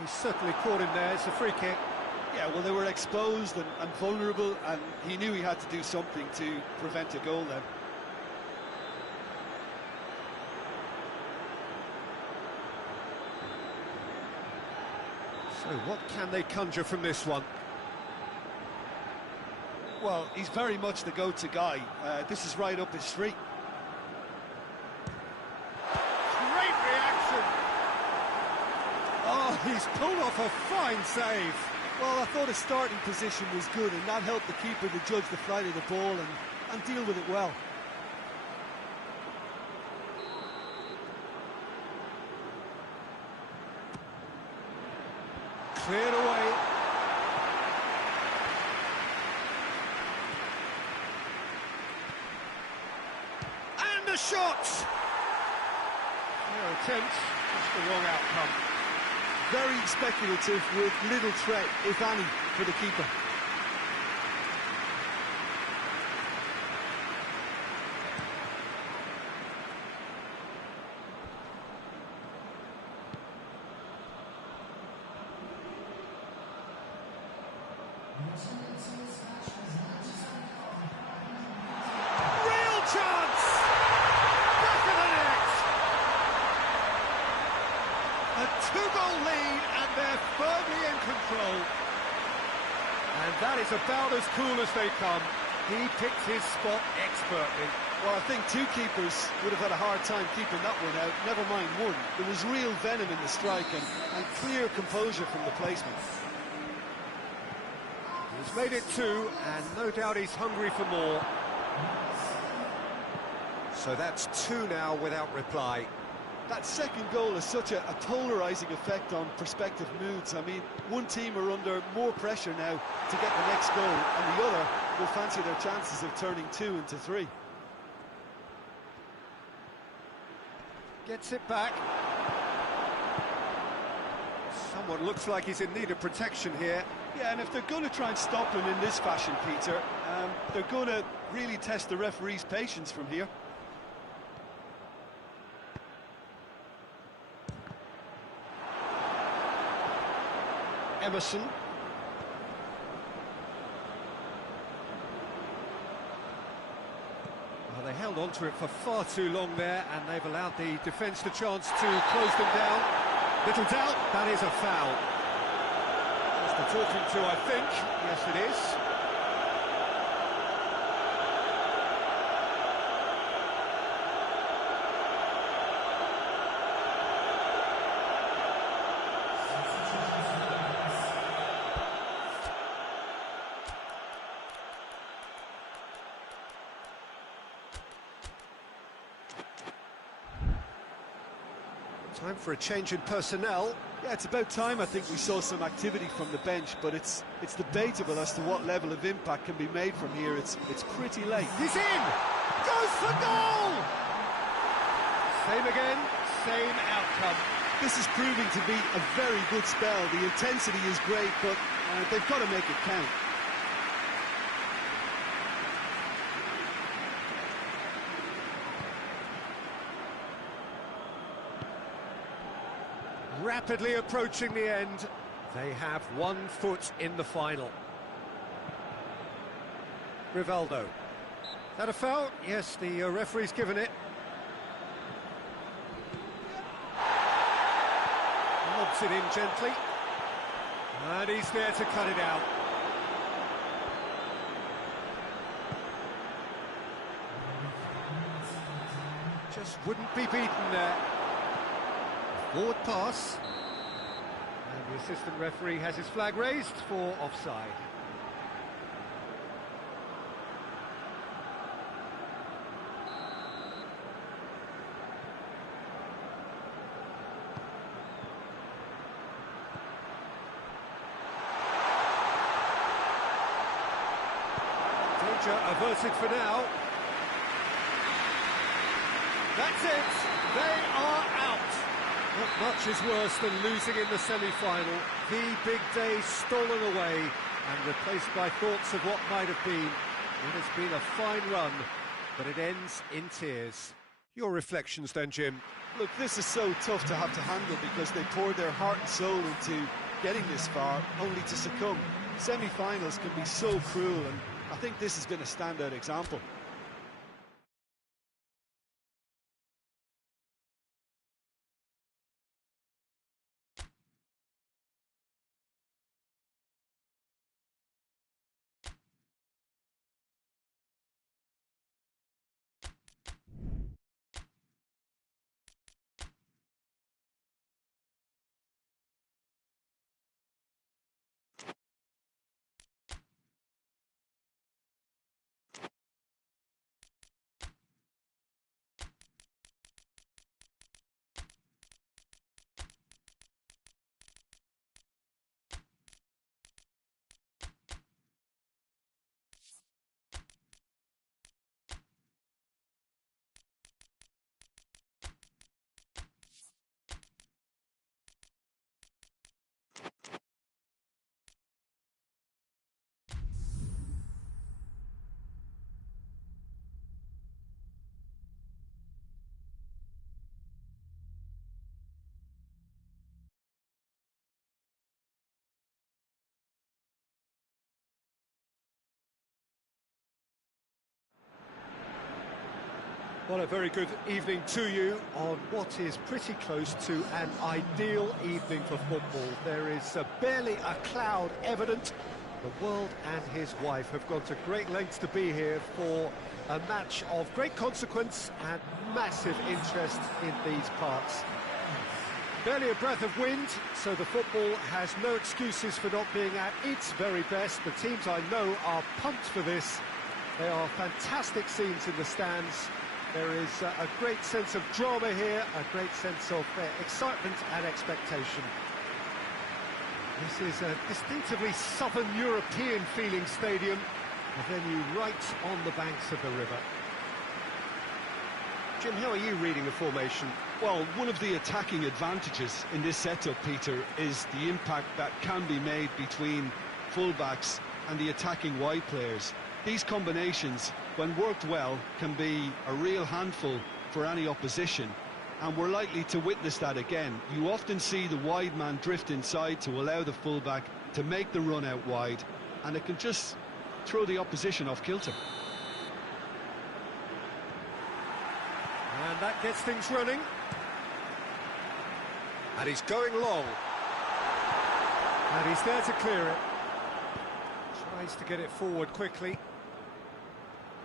He's certainly caught him there, it's a free kick. Yeah, well, they were exposed and vulnerable, and he knew he had to do something to prevent a goal then. So what can they conjure from this one? Well, he's very much the go-to guy. This is right up his street. Great reaction! Oh, he's pulled off a fine save. Well, I thought his starting position was good, and that helped the keeper to judge the flight of the ball and deal with it well. Cleared away. And a shot! Their attempt, just the wrong outcome. Very speculative with little threat, if any, for the keeper. Real chance! Back of the net! A two-goal lead, and they're firmly in control. And that is about as cool as they come. He picked his spot expertly. Well, I think two keepers would have had a hard time keeping that one out, never mind one. There was real venom in the strike and clear composure from the placement. He's made it two, and no doubt he's hungry for more. So that's two now without reply. That second goal has such a polarising effect on prospective moods. I mean, one team are under more pressure now to get the next goal, and the other will fancy their chances of turning two into three. Gets it back. Someone looks like he's in need of protection here. Yeah, and if they're going to try and stop him in this fashion, Peter, they're going to really test the referee's patience from here. Emerson. Well, they held on to it for far too long there, and they've allowed the defence the chance to close them down. Little doubt, that is a foul. That's the talking to, I think. Yes, it is. Time for a change in personnel. Yeah, it's about time I think we saw some activity from the bench, but it's debatable as to what level of impact can be made from here. It's pretty late. He's in! Goes for goal! Same again, same outcome. This is proving to be a very good spell. The intensity is great, but they've got to make it count. Rapidly approaching the end. They have 1 foot in the final. Rivaldo. That a foul? Yes, the referee's given it. Lobs it in gently. And he's there to cut it out. Just wouldn't be beaten there. Forward pass. And the assistant referee has his flag raised for offside. Danger averted for now. That's it. They are out. Not much is worse than losing in the semi-final. The big day stolen away and replaced by thoughts of what might have been. It has been a fine run, but it ends in tears. Your reflections then, Jim? Look, this is so tough to have to handle because they poured their heart and soul into getting this far, only to succumb. Semi-finals can be so cruel, and I think this has been a standout example. Well, a very good evening to you on what is pretty close to an ideal evening for football. There is barely a cloud evident. The world and his wife have gone to great lengths to be here for a match of great consequence and massive interest in these parts. Barely a breath of wind, so the football has no excuses for not being at its very best. The teams I know are pumped for this. They are fantastic scenes in the stands. There is a great sense of drama here, a great sense of excitement and expectation. This is a distinctively southern European feeling stadium, a venue right on the banks of the river. Jim, how are you reading the formation? Well, one of the attacking advantages in this setup, Peter, is the impact that can be made between fullbacks and the attacking wide players. These combinations, when worked well, can be a real handful for any opposition, and we're likely to witness that again. You often see the wide man drift inside to allow the fullback to make the run out wide, and it can just throw the opposition off kilter. And that gets things running. And he's going long. And he's there to clear it. Tries to get it forward quickly.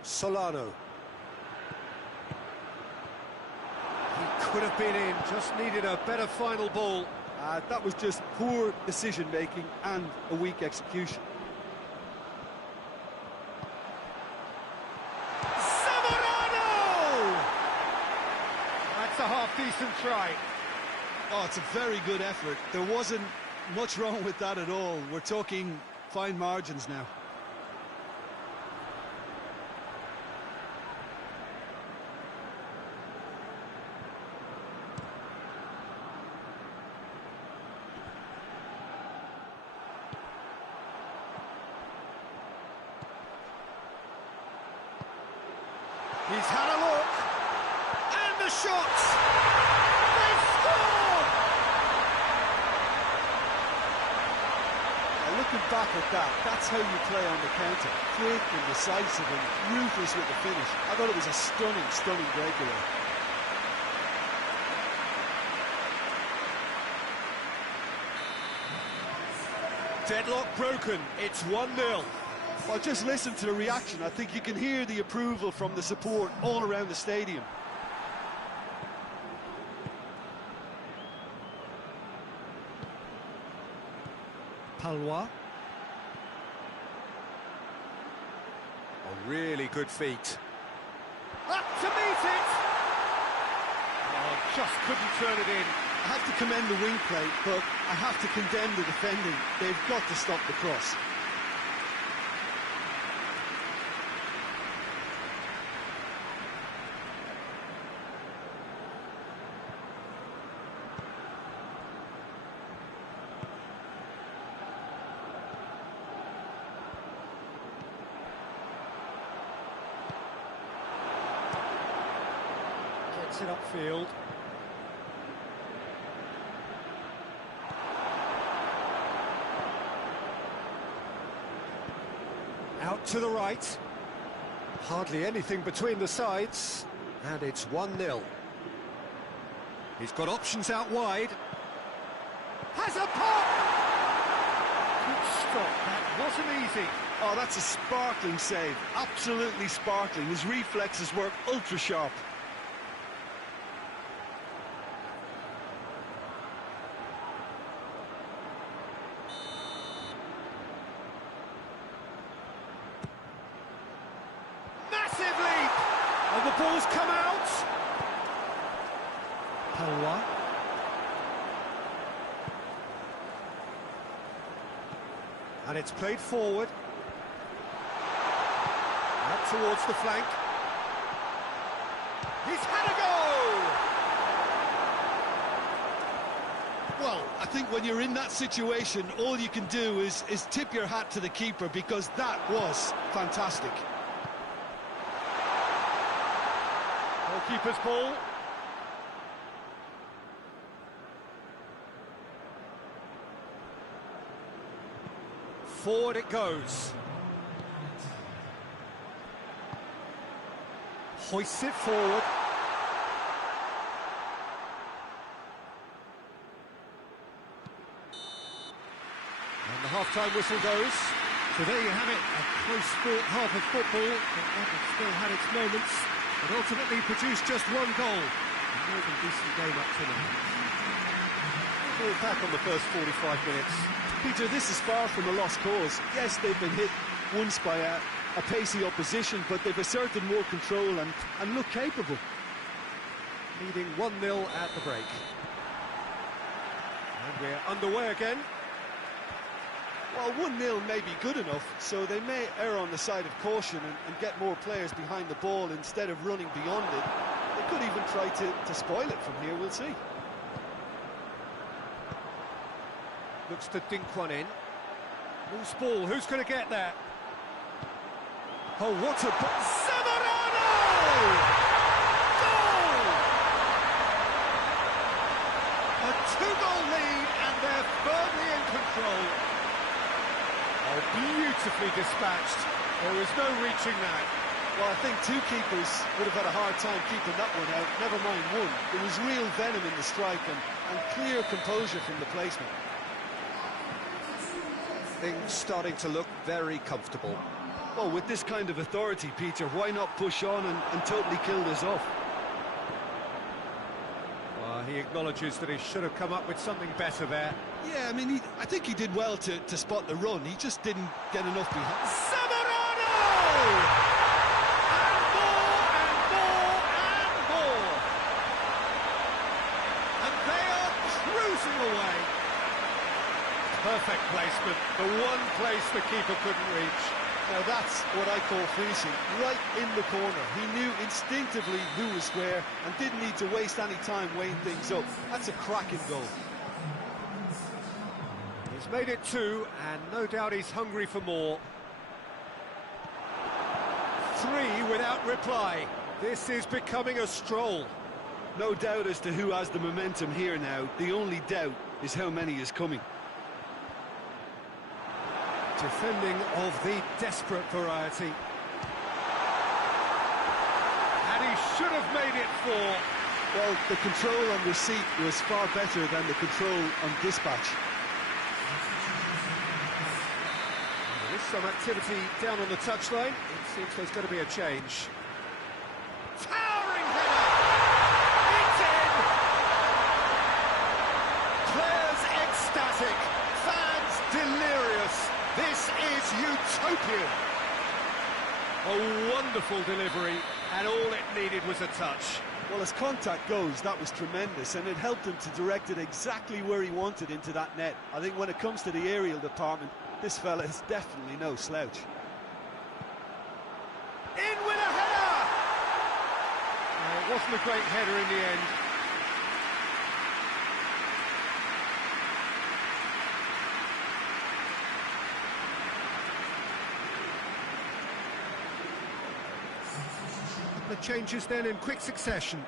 Solano. He could have been in, just needed a better final ball. That was just poor decision-making and a weak execution. That's a half-decent try. Oh, it's a very good effort. There wasn't much wrong with that at all. We're talking fine margins now. He's had a look. And the shots! They score! Now, looking back at that, that's how you play on the counter. Quick and decisive and ruthless with the finish. I thought it was a stunning, stunning breakaway. Deadlock broken. It's 1-0. Well, just listen to the reaction. I think you can hear the approval from the support all around the stadium. Palwa. Really good feet. Up to meet it! Oh, just couldn't turn it in. I have to commend the wing play, but I have to condemn the defending. They've got to stop the cross. Gets it upfield. Out to the right. Hardly anything between the sides. And it's 1-0. He's got options out wide. Has a pop! Good stop. That wasn't easy. Oh, that's a sparkling save. Absolutely sparkling. His reflexes work ultra sharp. And the ball's come out. Palwa. And it's played forward. Up towards the flank. He's had a go! Well, I think when you're in that situation, all you can do is tip your hat to the keeper, because that was fantastic. Keeper's ball. Forward it goes. hoists it forward. And the half-time whistle goes. So there you have it, a close-fought half of football, but one that still had its moments, but ultimately produced just one goal. A more than decent game up to now. We'll back on the first 45 minutes. Peter, this is far from a lost cause. Yes, they've been hit once by a pacey opposition, but they've asserted more control and look capable. Leading 1-0 at the break. And we're underway again. Well, 1-0 may be good enough, so they may err on the side of caution and get more players behind the ball instead of running beyond it. They could even try to spoil it from here, we'll see. Looks to dink one in. Loose ball, who's going to get there? Oh, what a... Zamorano! Goal! A two-goal lead, and they're firmly in control. Oh, beautifully dispatched. There was no reaching that. Well, I think two keepers would have had a hard time keeping that one out, never mind one. There was real venom in the strike and clear composure from the placement. Things starting to look very comfortable. Well, with this kind of authority, Peter, why not push on and totally kill this off? He acknowledges that he should have come up with something better there. Yeah, I mean, I think he did well to spot the run. He just didn't get enough behind. Zamorano! And more, and more, and more! And they are cruising away. Perfect placement, the one place the keeper couldn't reach. Now that's what I call finishing, right in the corner. He knew instinctively who was where and didn't need to waste any time weighing things up. That's a cracking goal. He's made it two, and no doubt he's hungry for more. 3 without reply. This is becoming a stroll. No doubt as to who has the momentum here now. The only doubt is how many is coming. Defending of the desperate variety. And he should have made it 4. Well, the control on receipt was far better than the control on dispatch. There is some activity down on the touchline. It seems there's going to be a change. Towering header! It's in! Players ecstatic, fans delirious. This is utopian. A wonderful delivery, and all it needed was a touch. Well, as contact goes, that was tremendous, and it helped him to direct it exactly where he wanted into that net. I think when it comes to the aerial department, this fella is definitely no slouch. In with a header! It wasn't a great header in the end. The changes then in quick succession.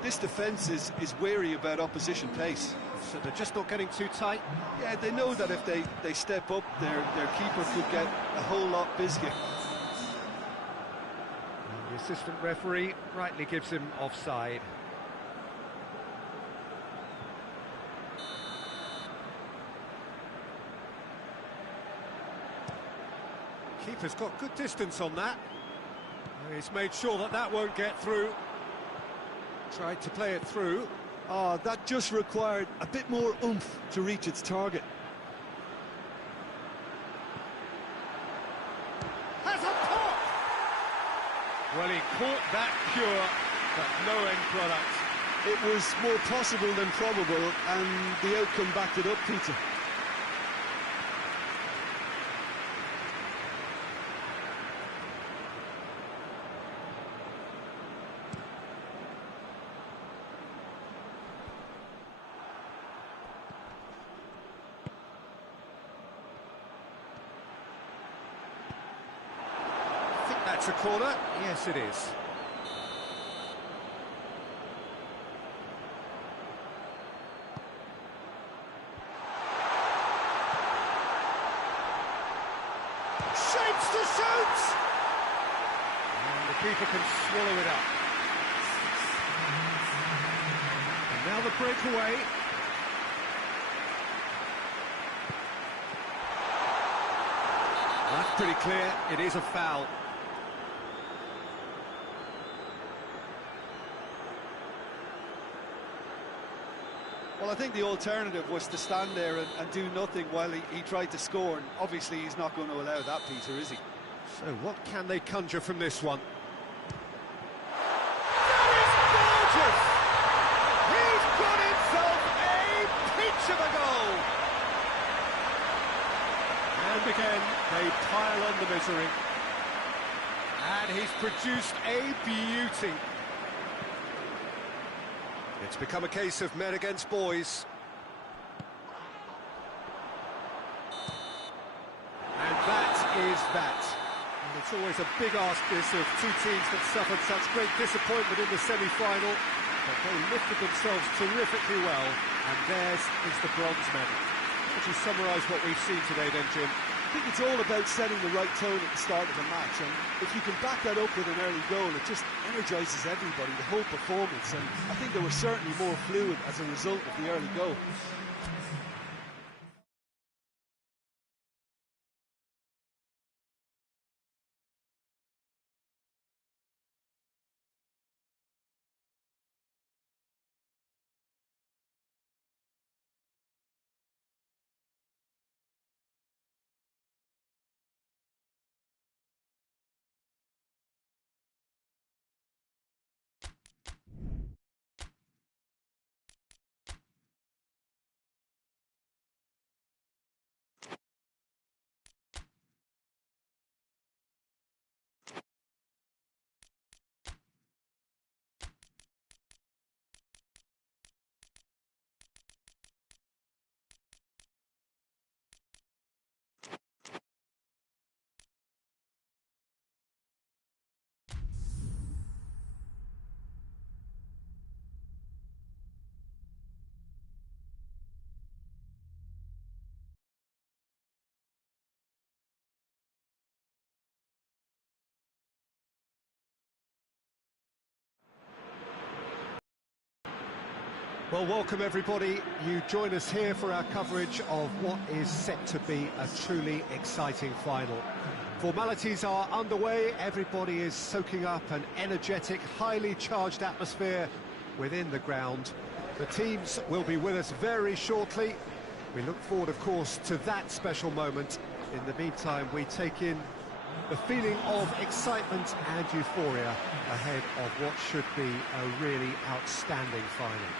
This defence is wary about opposition pace. So they're just not getting too tight. Yeah, they know that if they step up, their keeper could get a whole lot busier. And the assistant referee rightly gives him offside. Keeper's got good distance on that. He's made sure that that won't get through. Tried to play it through. That just required a bit more oomph to reach its target. Has a pop! Well, he caught that pure, but no end product. It was more possible than probable, and the outcome backed it up, Peter. That's a corner. Yes, it is. Shapes to shoot! And the keeper can swallow it up. And now the breakaway. That's pretty clear. It is a foul. Well, I think the alternative was to stand there and do nothing while he tried to score, and obviously he's not going to allow that, Peter, is he? So what can they conjure from this one? And again, they pile on the misery. And he's produced a beauty. It's become a case of men against boys. And that is that. And it's always a big ask, this, of two teams that suffered such great disappointment in the semi-final. But they lifted themselves terrifically well, and theirs is the bronze medal. Would you summarise what we've seen today then, Jim? I think it's all about setting the right tone at the start of the match, and if you can back that up with an early goal, it just energises everybody, the whole performance, and I think they were certainly more fluid as a result of the early goal. Well, welcome everybody. You join us here for our coverage of what is set to be a truly exciting final. Formalities are underway, everybody is soaking up an energetic, highly charged atmosphere within the ground. The teams will be with us very shortly. We look forward, of course, to that special moment. In the meantime, we take in the feeling of excitement and euphoria ahead of what should be a really outstanding final.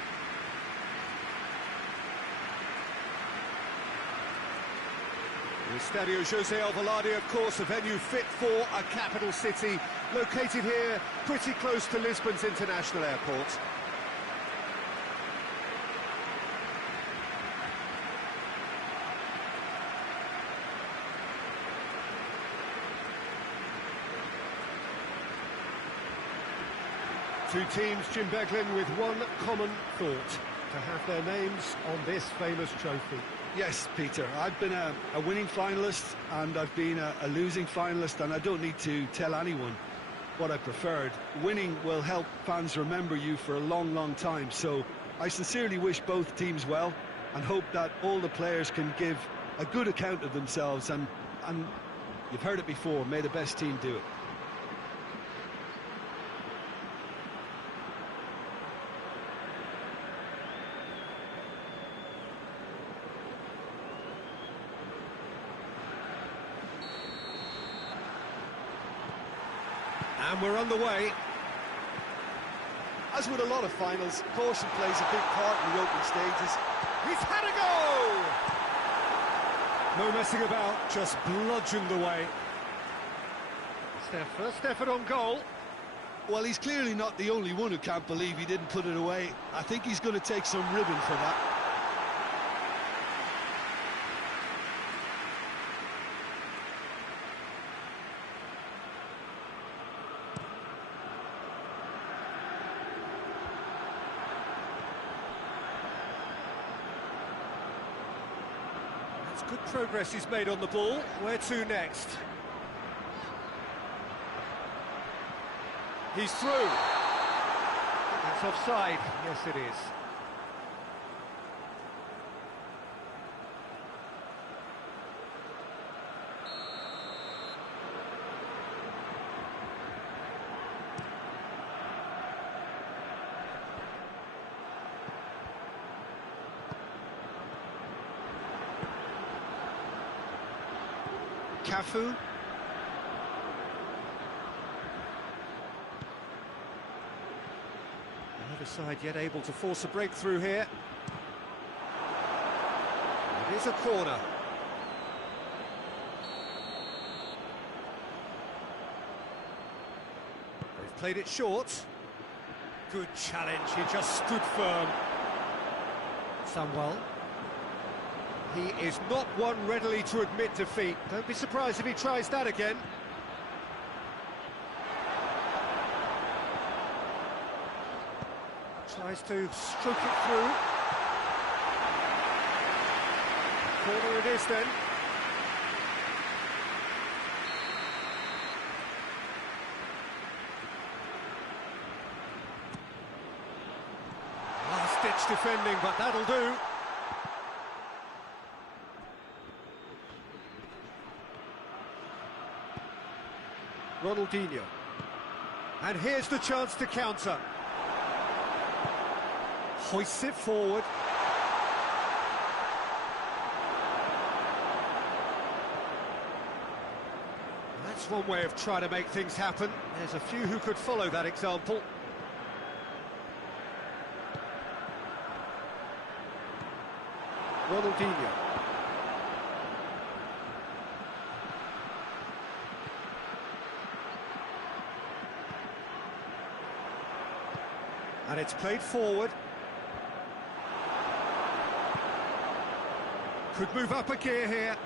The Estadio José Alvalade, of course, a venue fit for a capital city, located here pretty close to Lisbon's international airport. Two teams, Jim Beglin, with one common thought: to have their names on this famous trophy. Yes, Peter, I've been a winning finalist and I've been a losing finalist, and I don't need to tell anyone what I preferred. Winning will help fans remember you for a long, long time, so I sincerely wish both teams well and hope that all the players can give a good account of themselves, and you've heard it before, may the best team do it. And we're on the way. As with a lot of finals, caution plays a big part in the opening stages. He's had a go! No messing about, just bludgeoned away. It's their first effort on goal. Well, he's clearly not the only one who can't believe he didn't put it away. I think he's going to take some ribbon for that. Good progress he's made on the ball. Where to next? He's through. It's offside. Yes, it is. Cafu. Neither side yet able to force a breakthrough here. It is a corner. They've played it short. Good challenge, he just stood firm. Samwell. He is not one readily to admit defeat. Don't be surprised if he tries that again. Tries to stroke it through. Corner it is then. Last-ditch defending, but that'll do. Ronaldinho. And here's the chance to counter. Hoists it forward. That's one way of trying to make things happen. There's a few who could follow that example. Ronaldinho. And it's played forward. Could move up a gear here.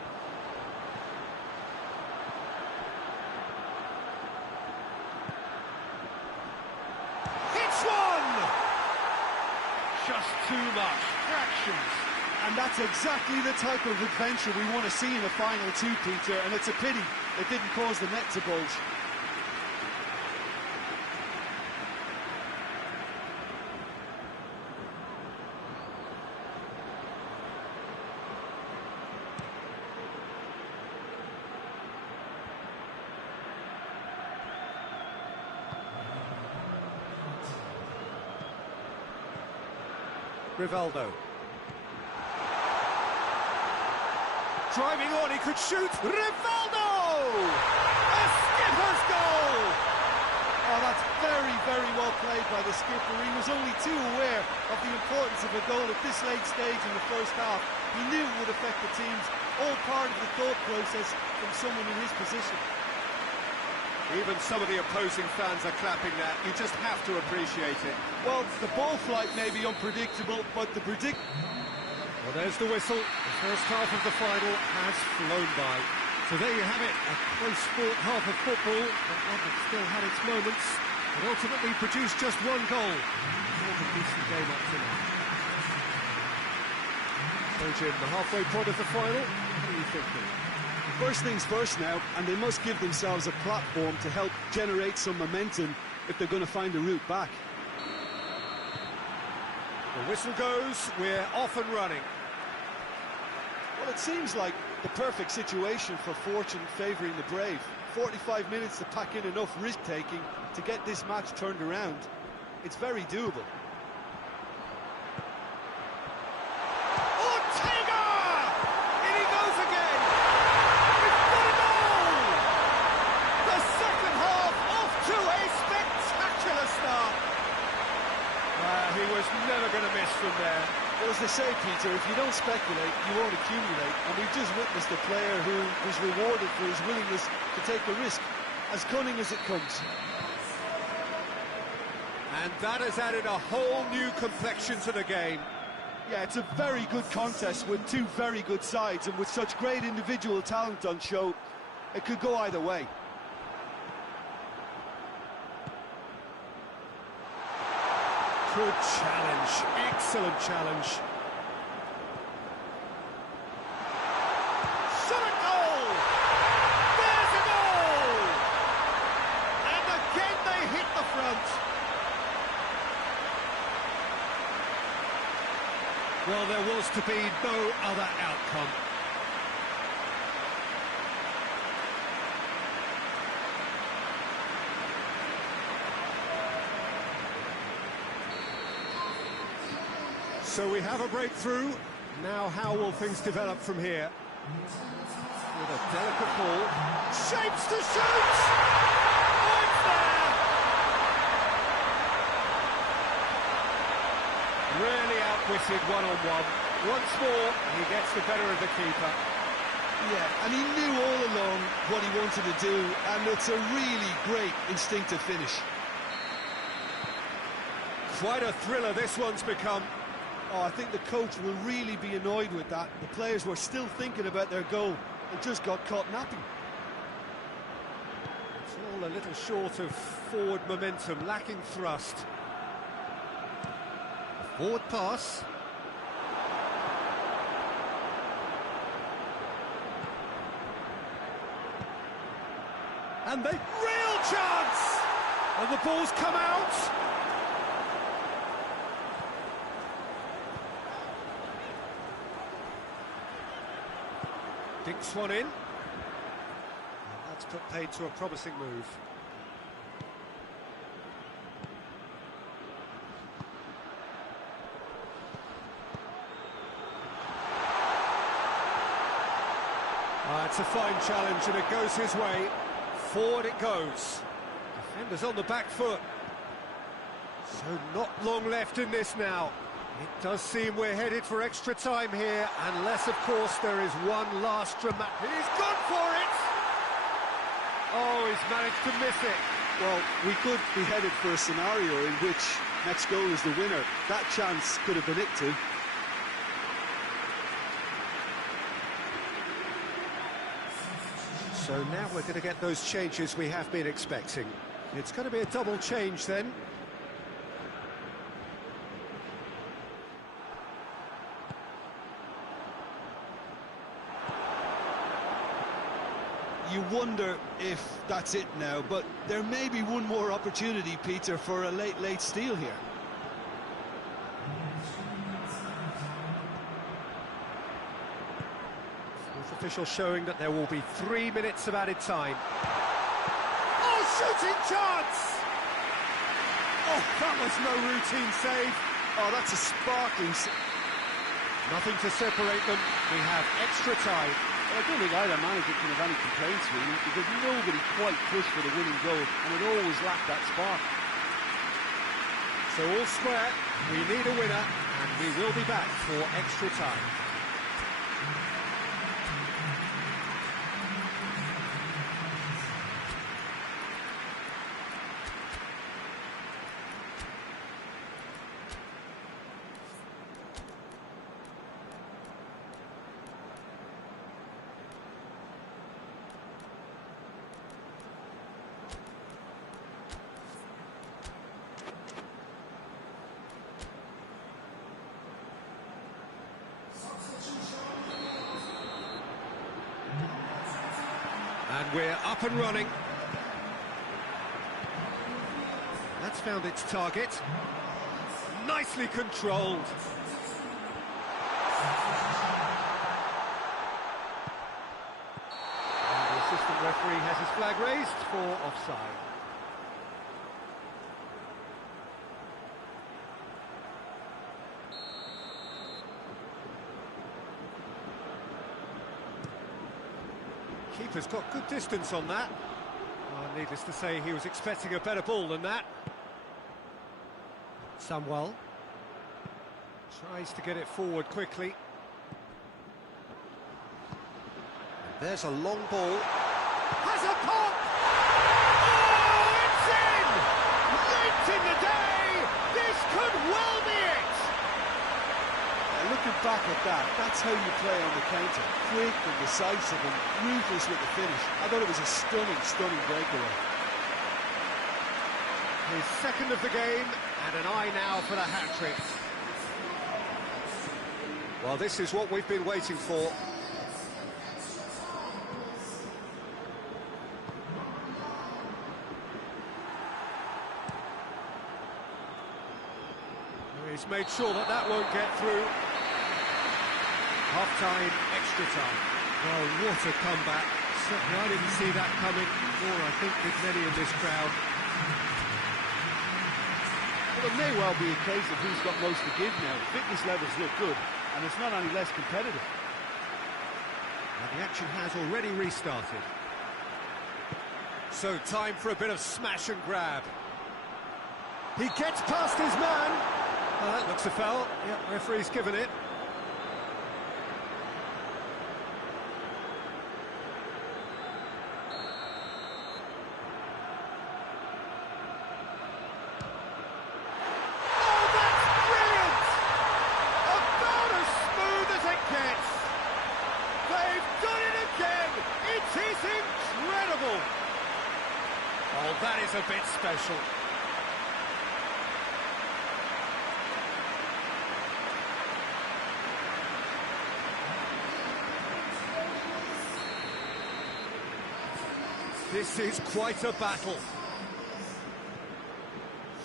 It's one! Just too much. Fractions. And that's exactly the type of adventure we want to see in the final two, Peter, and it's a pity it didn't cause the net to bulge. Rivaldo. Driving on, he could shoot. Rivaldo! A skipper's goal! Oh, that's very, very well played by the skipper. He was only too aware of the importance of a goal at this late stage in the first half. He knew it would affect the teams. All part of the thought process from someone in his position. Even some of the opposing fans are clapping that. You just have to appreciate it. Well, the ball flight may be unpredictable, but the Well, there's the whistle. The first half of the final has flown by. So there you have it, a close-fought half of football, but one that still had its moments, and ultimately produced just one goal. It was a decent game up to now. So, Jim, the halfway point of the final, what are you thinking? First things first now, and they must give themselves a platform to help generate some momentum if they're going to find a route back. The whistle goes, we're off and running. Well, it seems like the perfect situation for fortune favouring the brave. 45 minutes to pack in enough risk-taking to get this match turned around. It's very doable. He was never going to miss from there. Well, as they say, Peter, if you don't speculate, you won't accumulate. And we've just witnessed a player who was rewarded for his willingness to take the risk, as cunning as it comes. And that has added a whole new complexion to the game. Yeah, it's a very good contest with two very good sides, and with such great individual talent on show, it could go either way. Good challenge, excellent challenge. Well, there was to be no other outcome. So we have a breakthrough. Now how will things develop from here? With a delicate ball. Shapes to shoot! Oh, it's there! Really outwitted one-on-one. Once more, he gets the better of the keeper. Yeah, and he knew all along what he wanted to do, and it's a really great instinctive finish. Quite a thriller this one's become. Oh, I think the coach will really be annoyed with that. The players were still thinking about their goal and just got caught napping. It's all a little short of forward momentum, lacking thrust. Forward pass. And the real chance! And the ball's come out! Dinks one in. And that's put paid to a promising move. It's a fine challenge and it goes his way. Forward it goes. Defenders on the back foot. So not long left in this now. It does seem we're headed for extra time here, unless, of course, there is one last dramatic... He's gone for it! Oh, he's managed to miss it. Well, we could be headed for a scenario in which next goal is the winner. That chance could have been it too. So now we're going to get those changes we have been expecting. It's going to be a double change then. You wonder if that's it now, but there may be one more opportunity, Peter, for a late steal here. Fourth official showing that there will be 3 minutes of added time. Oh, shooting chance! Oh, that was no routine save. Oh, that's a sparkling... Nothing to separate them. We have extra time. I don't think either manager can have any complaints, really, because nobody quite pushed for the winning goal, and it always lacked that spark. So all square, we need a winner, and we will be back for extra time. And we're up and running. That's found its target. Nicely controlled. And the assistant referee has his flag raised for offside. Keeper's got good distance on that. Oh, needless to say, he was expecting a better ball than that. Samwell tries to get it forward quickly. And there's a long ball. Has a pop! Oh, it's in! Late in the day! This could well be it! Looking back at that, that's how you play on the counter. Quick and decisive and ruthless with the finish. I thought it was a stunning breakaway. His second of the game, and an eye now for the hat-trick. Well, this is what we've been waiting for. He's made sure that that won't get through. Half-time, extra time. Well, what a comeback. Certainly I didn't see that coming, or I think did many in this crowd. Well, it may well be a case of who's got most to give now. Fitness levels look good, and it's not any less competitive. And the action has already restarted. So, time for a bit of smash and grab. He gets past his man. That looks a foul. Yeah, referee's given it. Oh, that's brilliant! About as smooth as it gets. They've done it again. It is incredible. Oh, that is a bit special. This is quite a battle.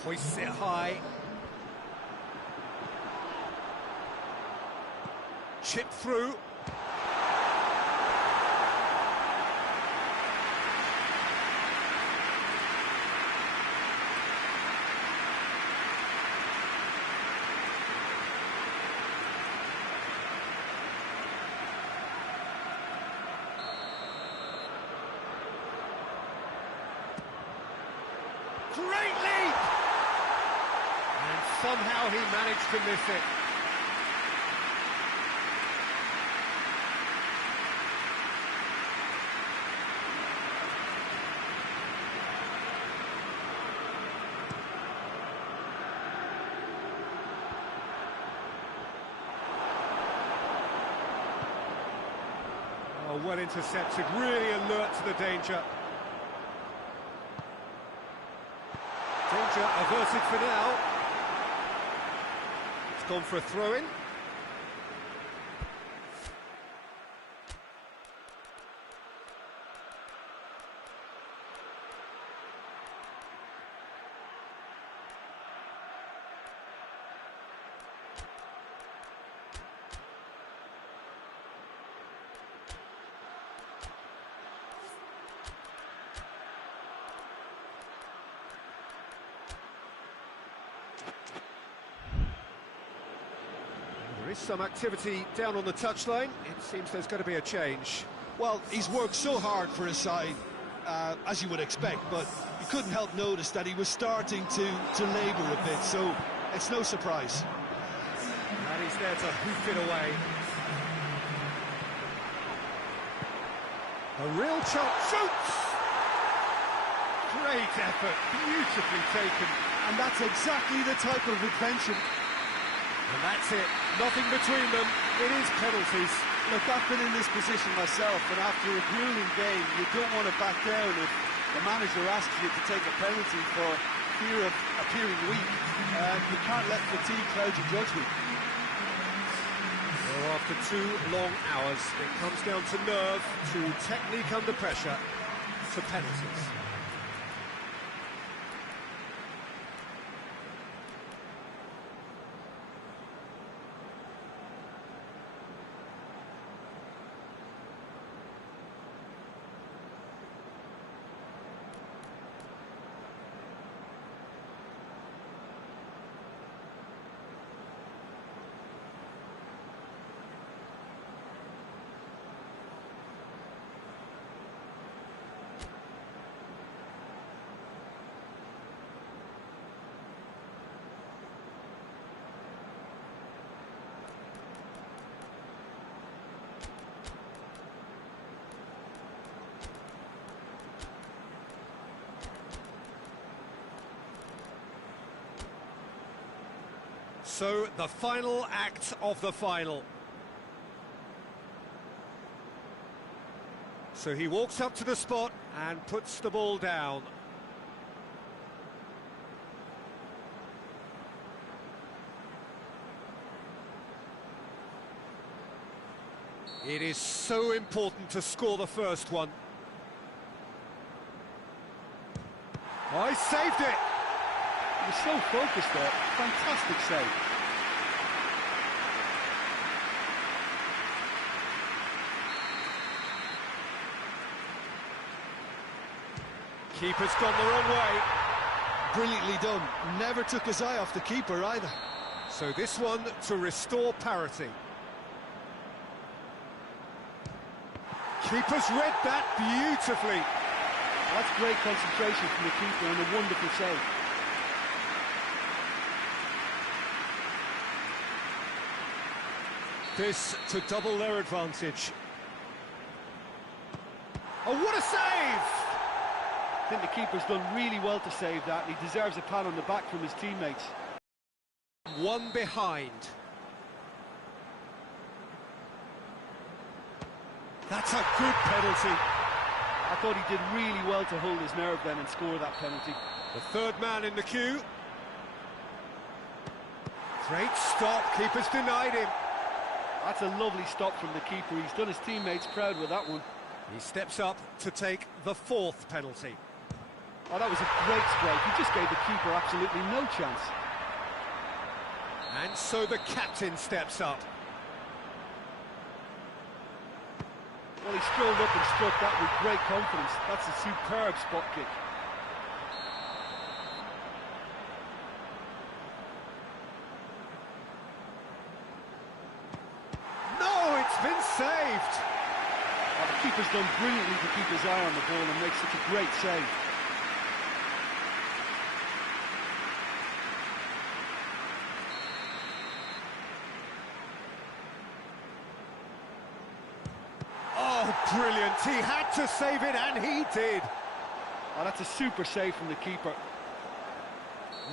Hoists it high. Chip through. Great lead! And somehow he managed to miss it. Oh, well intercepted, really alert to the danger. Danger averted for now. It's gone for a throw-in. There is some activity down on the touchline. It seems there's going to be a change. Well, he's worked so hard for his side, as you would expect, but you couldn't help notice that he was starting to labour a bit, so it's no surprise. And he's there to hoof it away. A real chop. Shoots! Great effort, beautifully taken. And that's exactly the type of adventure. And that's it, nothing between them, it is penalties. Look, I've been in this position myself, and after a grueling game, you don't want to back down if the manager asks you to take a penalty for fear of appearing weak. You can't let fatigue cloud your judgment. Well, after 2 long hours, it comes down to nerve, to technique under pressure, to penalties. So, the final act of the final. So he walks up to the spot and puts the ball down. It is so important to score the first one. Oh, he saved it! He was so focused there. Fantastic save. Keeper's gone the wrong way. Brilliantly done. Never took his eye off the keeper either. So this one to restore parity. Keeper's read that beautifully. That's great concentration from the keeper and a wonderful save. This to double their advantage. Oh, what a save! I think the keeper's done really well to save that, and he deserves a pat on the back from his teammates. One behind. That's a good penalty. I thought he did really well to hold his nerve then and score that penalty. The third man in the queue. Great stop, keeper's denied him. That's a lovely stop from the keeper. He's done his teammates proud with that one. He steps up to take the fourth penalty. Oh, that was a great strike. He just gave the keeper absolutely no chance. And so the captain steps up. Well, he strolled up and struck that with great confidence. That's a superb spot kick. No, it's been saved. Oh, the keeper's done brilliantly to keep his eye on the ball and make such a great save. Oh, brilliant. He had to save it, and he did. Oh, that's a super save from the keeper.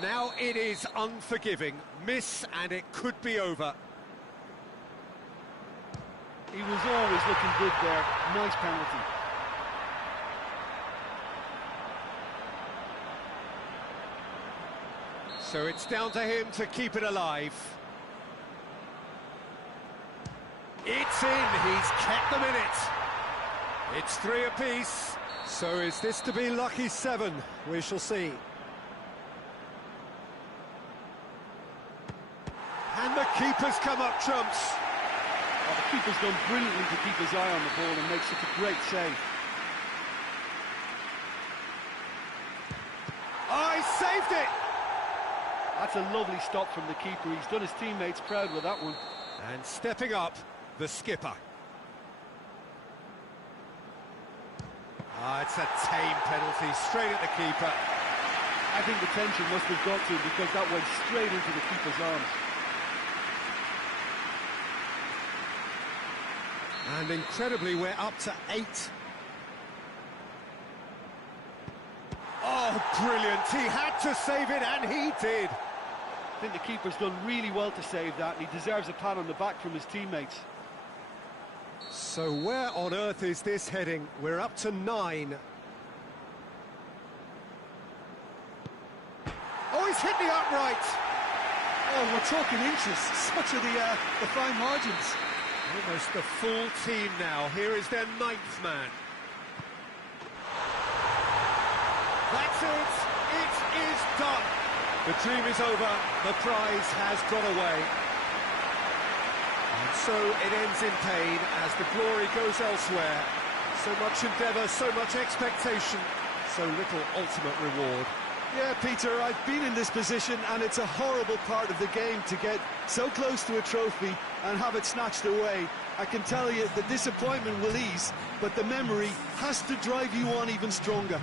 Now it is unforgiving. Miss, and it could be over. He was always looking good there. Nice penalty. So it's down to him to keep it alive. It's in, he's kept them in it. It's 3 apiece. So is this to be lucky 7? We shall see. And the keeper's come up trumps. Oh, the keeper's done brilliantly to keep his eye on the ball and make such a great save. Oh, he saved it! That's a lovely stop from the keeper. He's done his teammates proud with that one. And stepping up, the skipper. Ah, it's a tame penalty, straight at the keeper. I think the tension must have got to him because that went straight into the keeper's arms. And incredibly, we're up to 8. Oh, brilliant. He had to save it, and he did. I think the keeper's done really well to save that, and he deserves a pat on the back from his teammates. So where on earth is this heading? We're up to 9. Oh, he's hit the upright. Oh, we're talking inches. Such are the fine margins. Almost the full team now. Here is their 9th man. That's it. It is done. The dream is over. The prize has gone away. And so it ends in pain as the glory goes elsewhere. So much endeavour, so much expectation, so little ultimate reward. Yeah, Peter, I've been in this position, and it's a horrible part of the game to get so close to a trophy and have it snatched away. I can tell you the disappointment will ease, but the memory has to drive you on even stronger.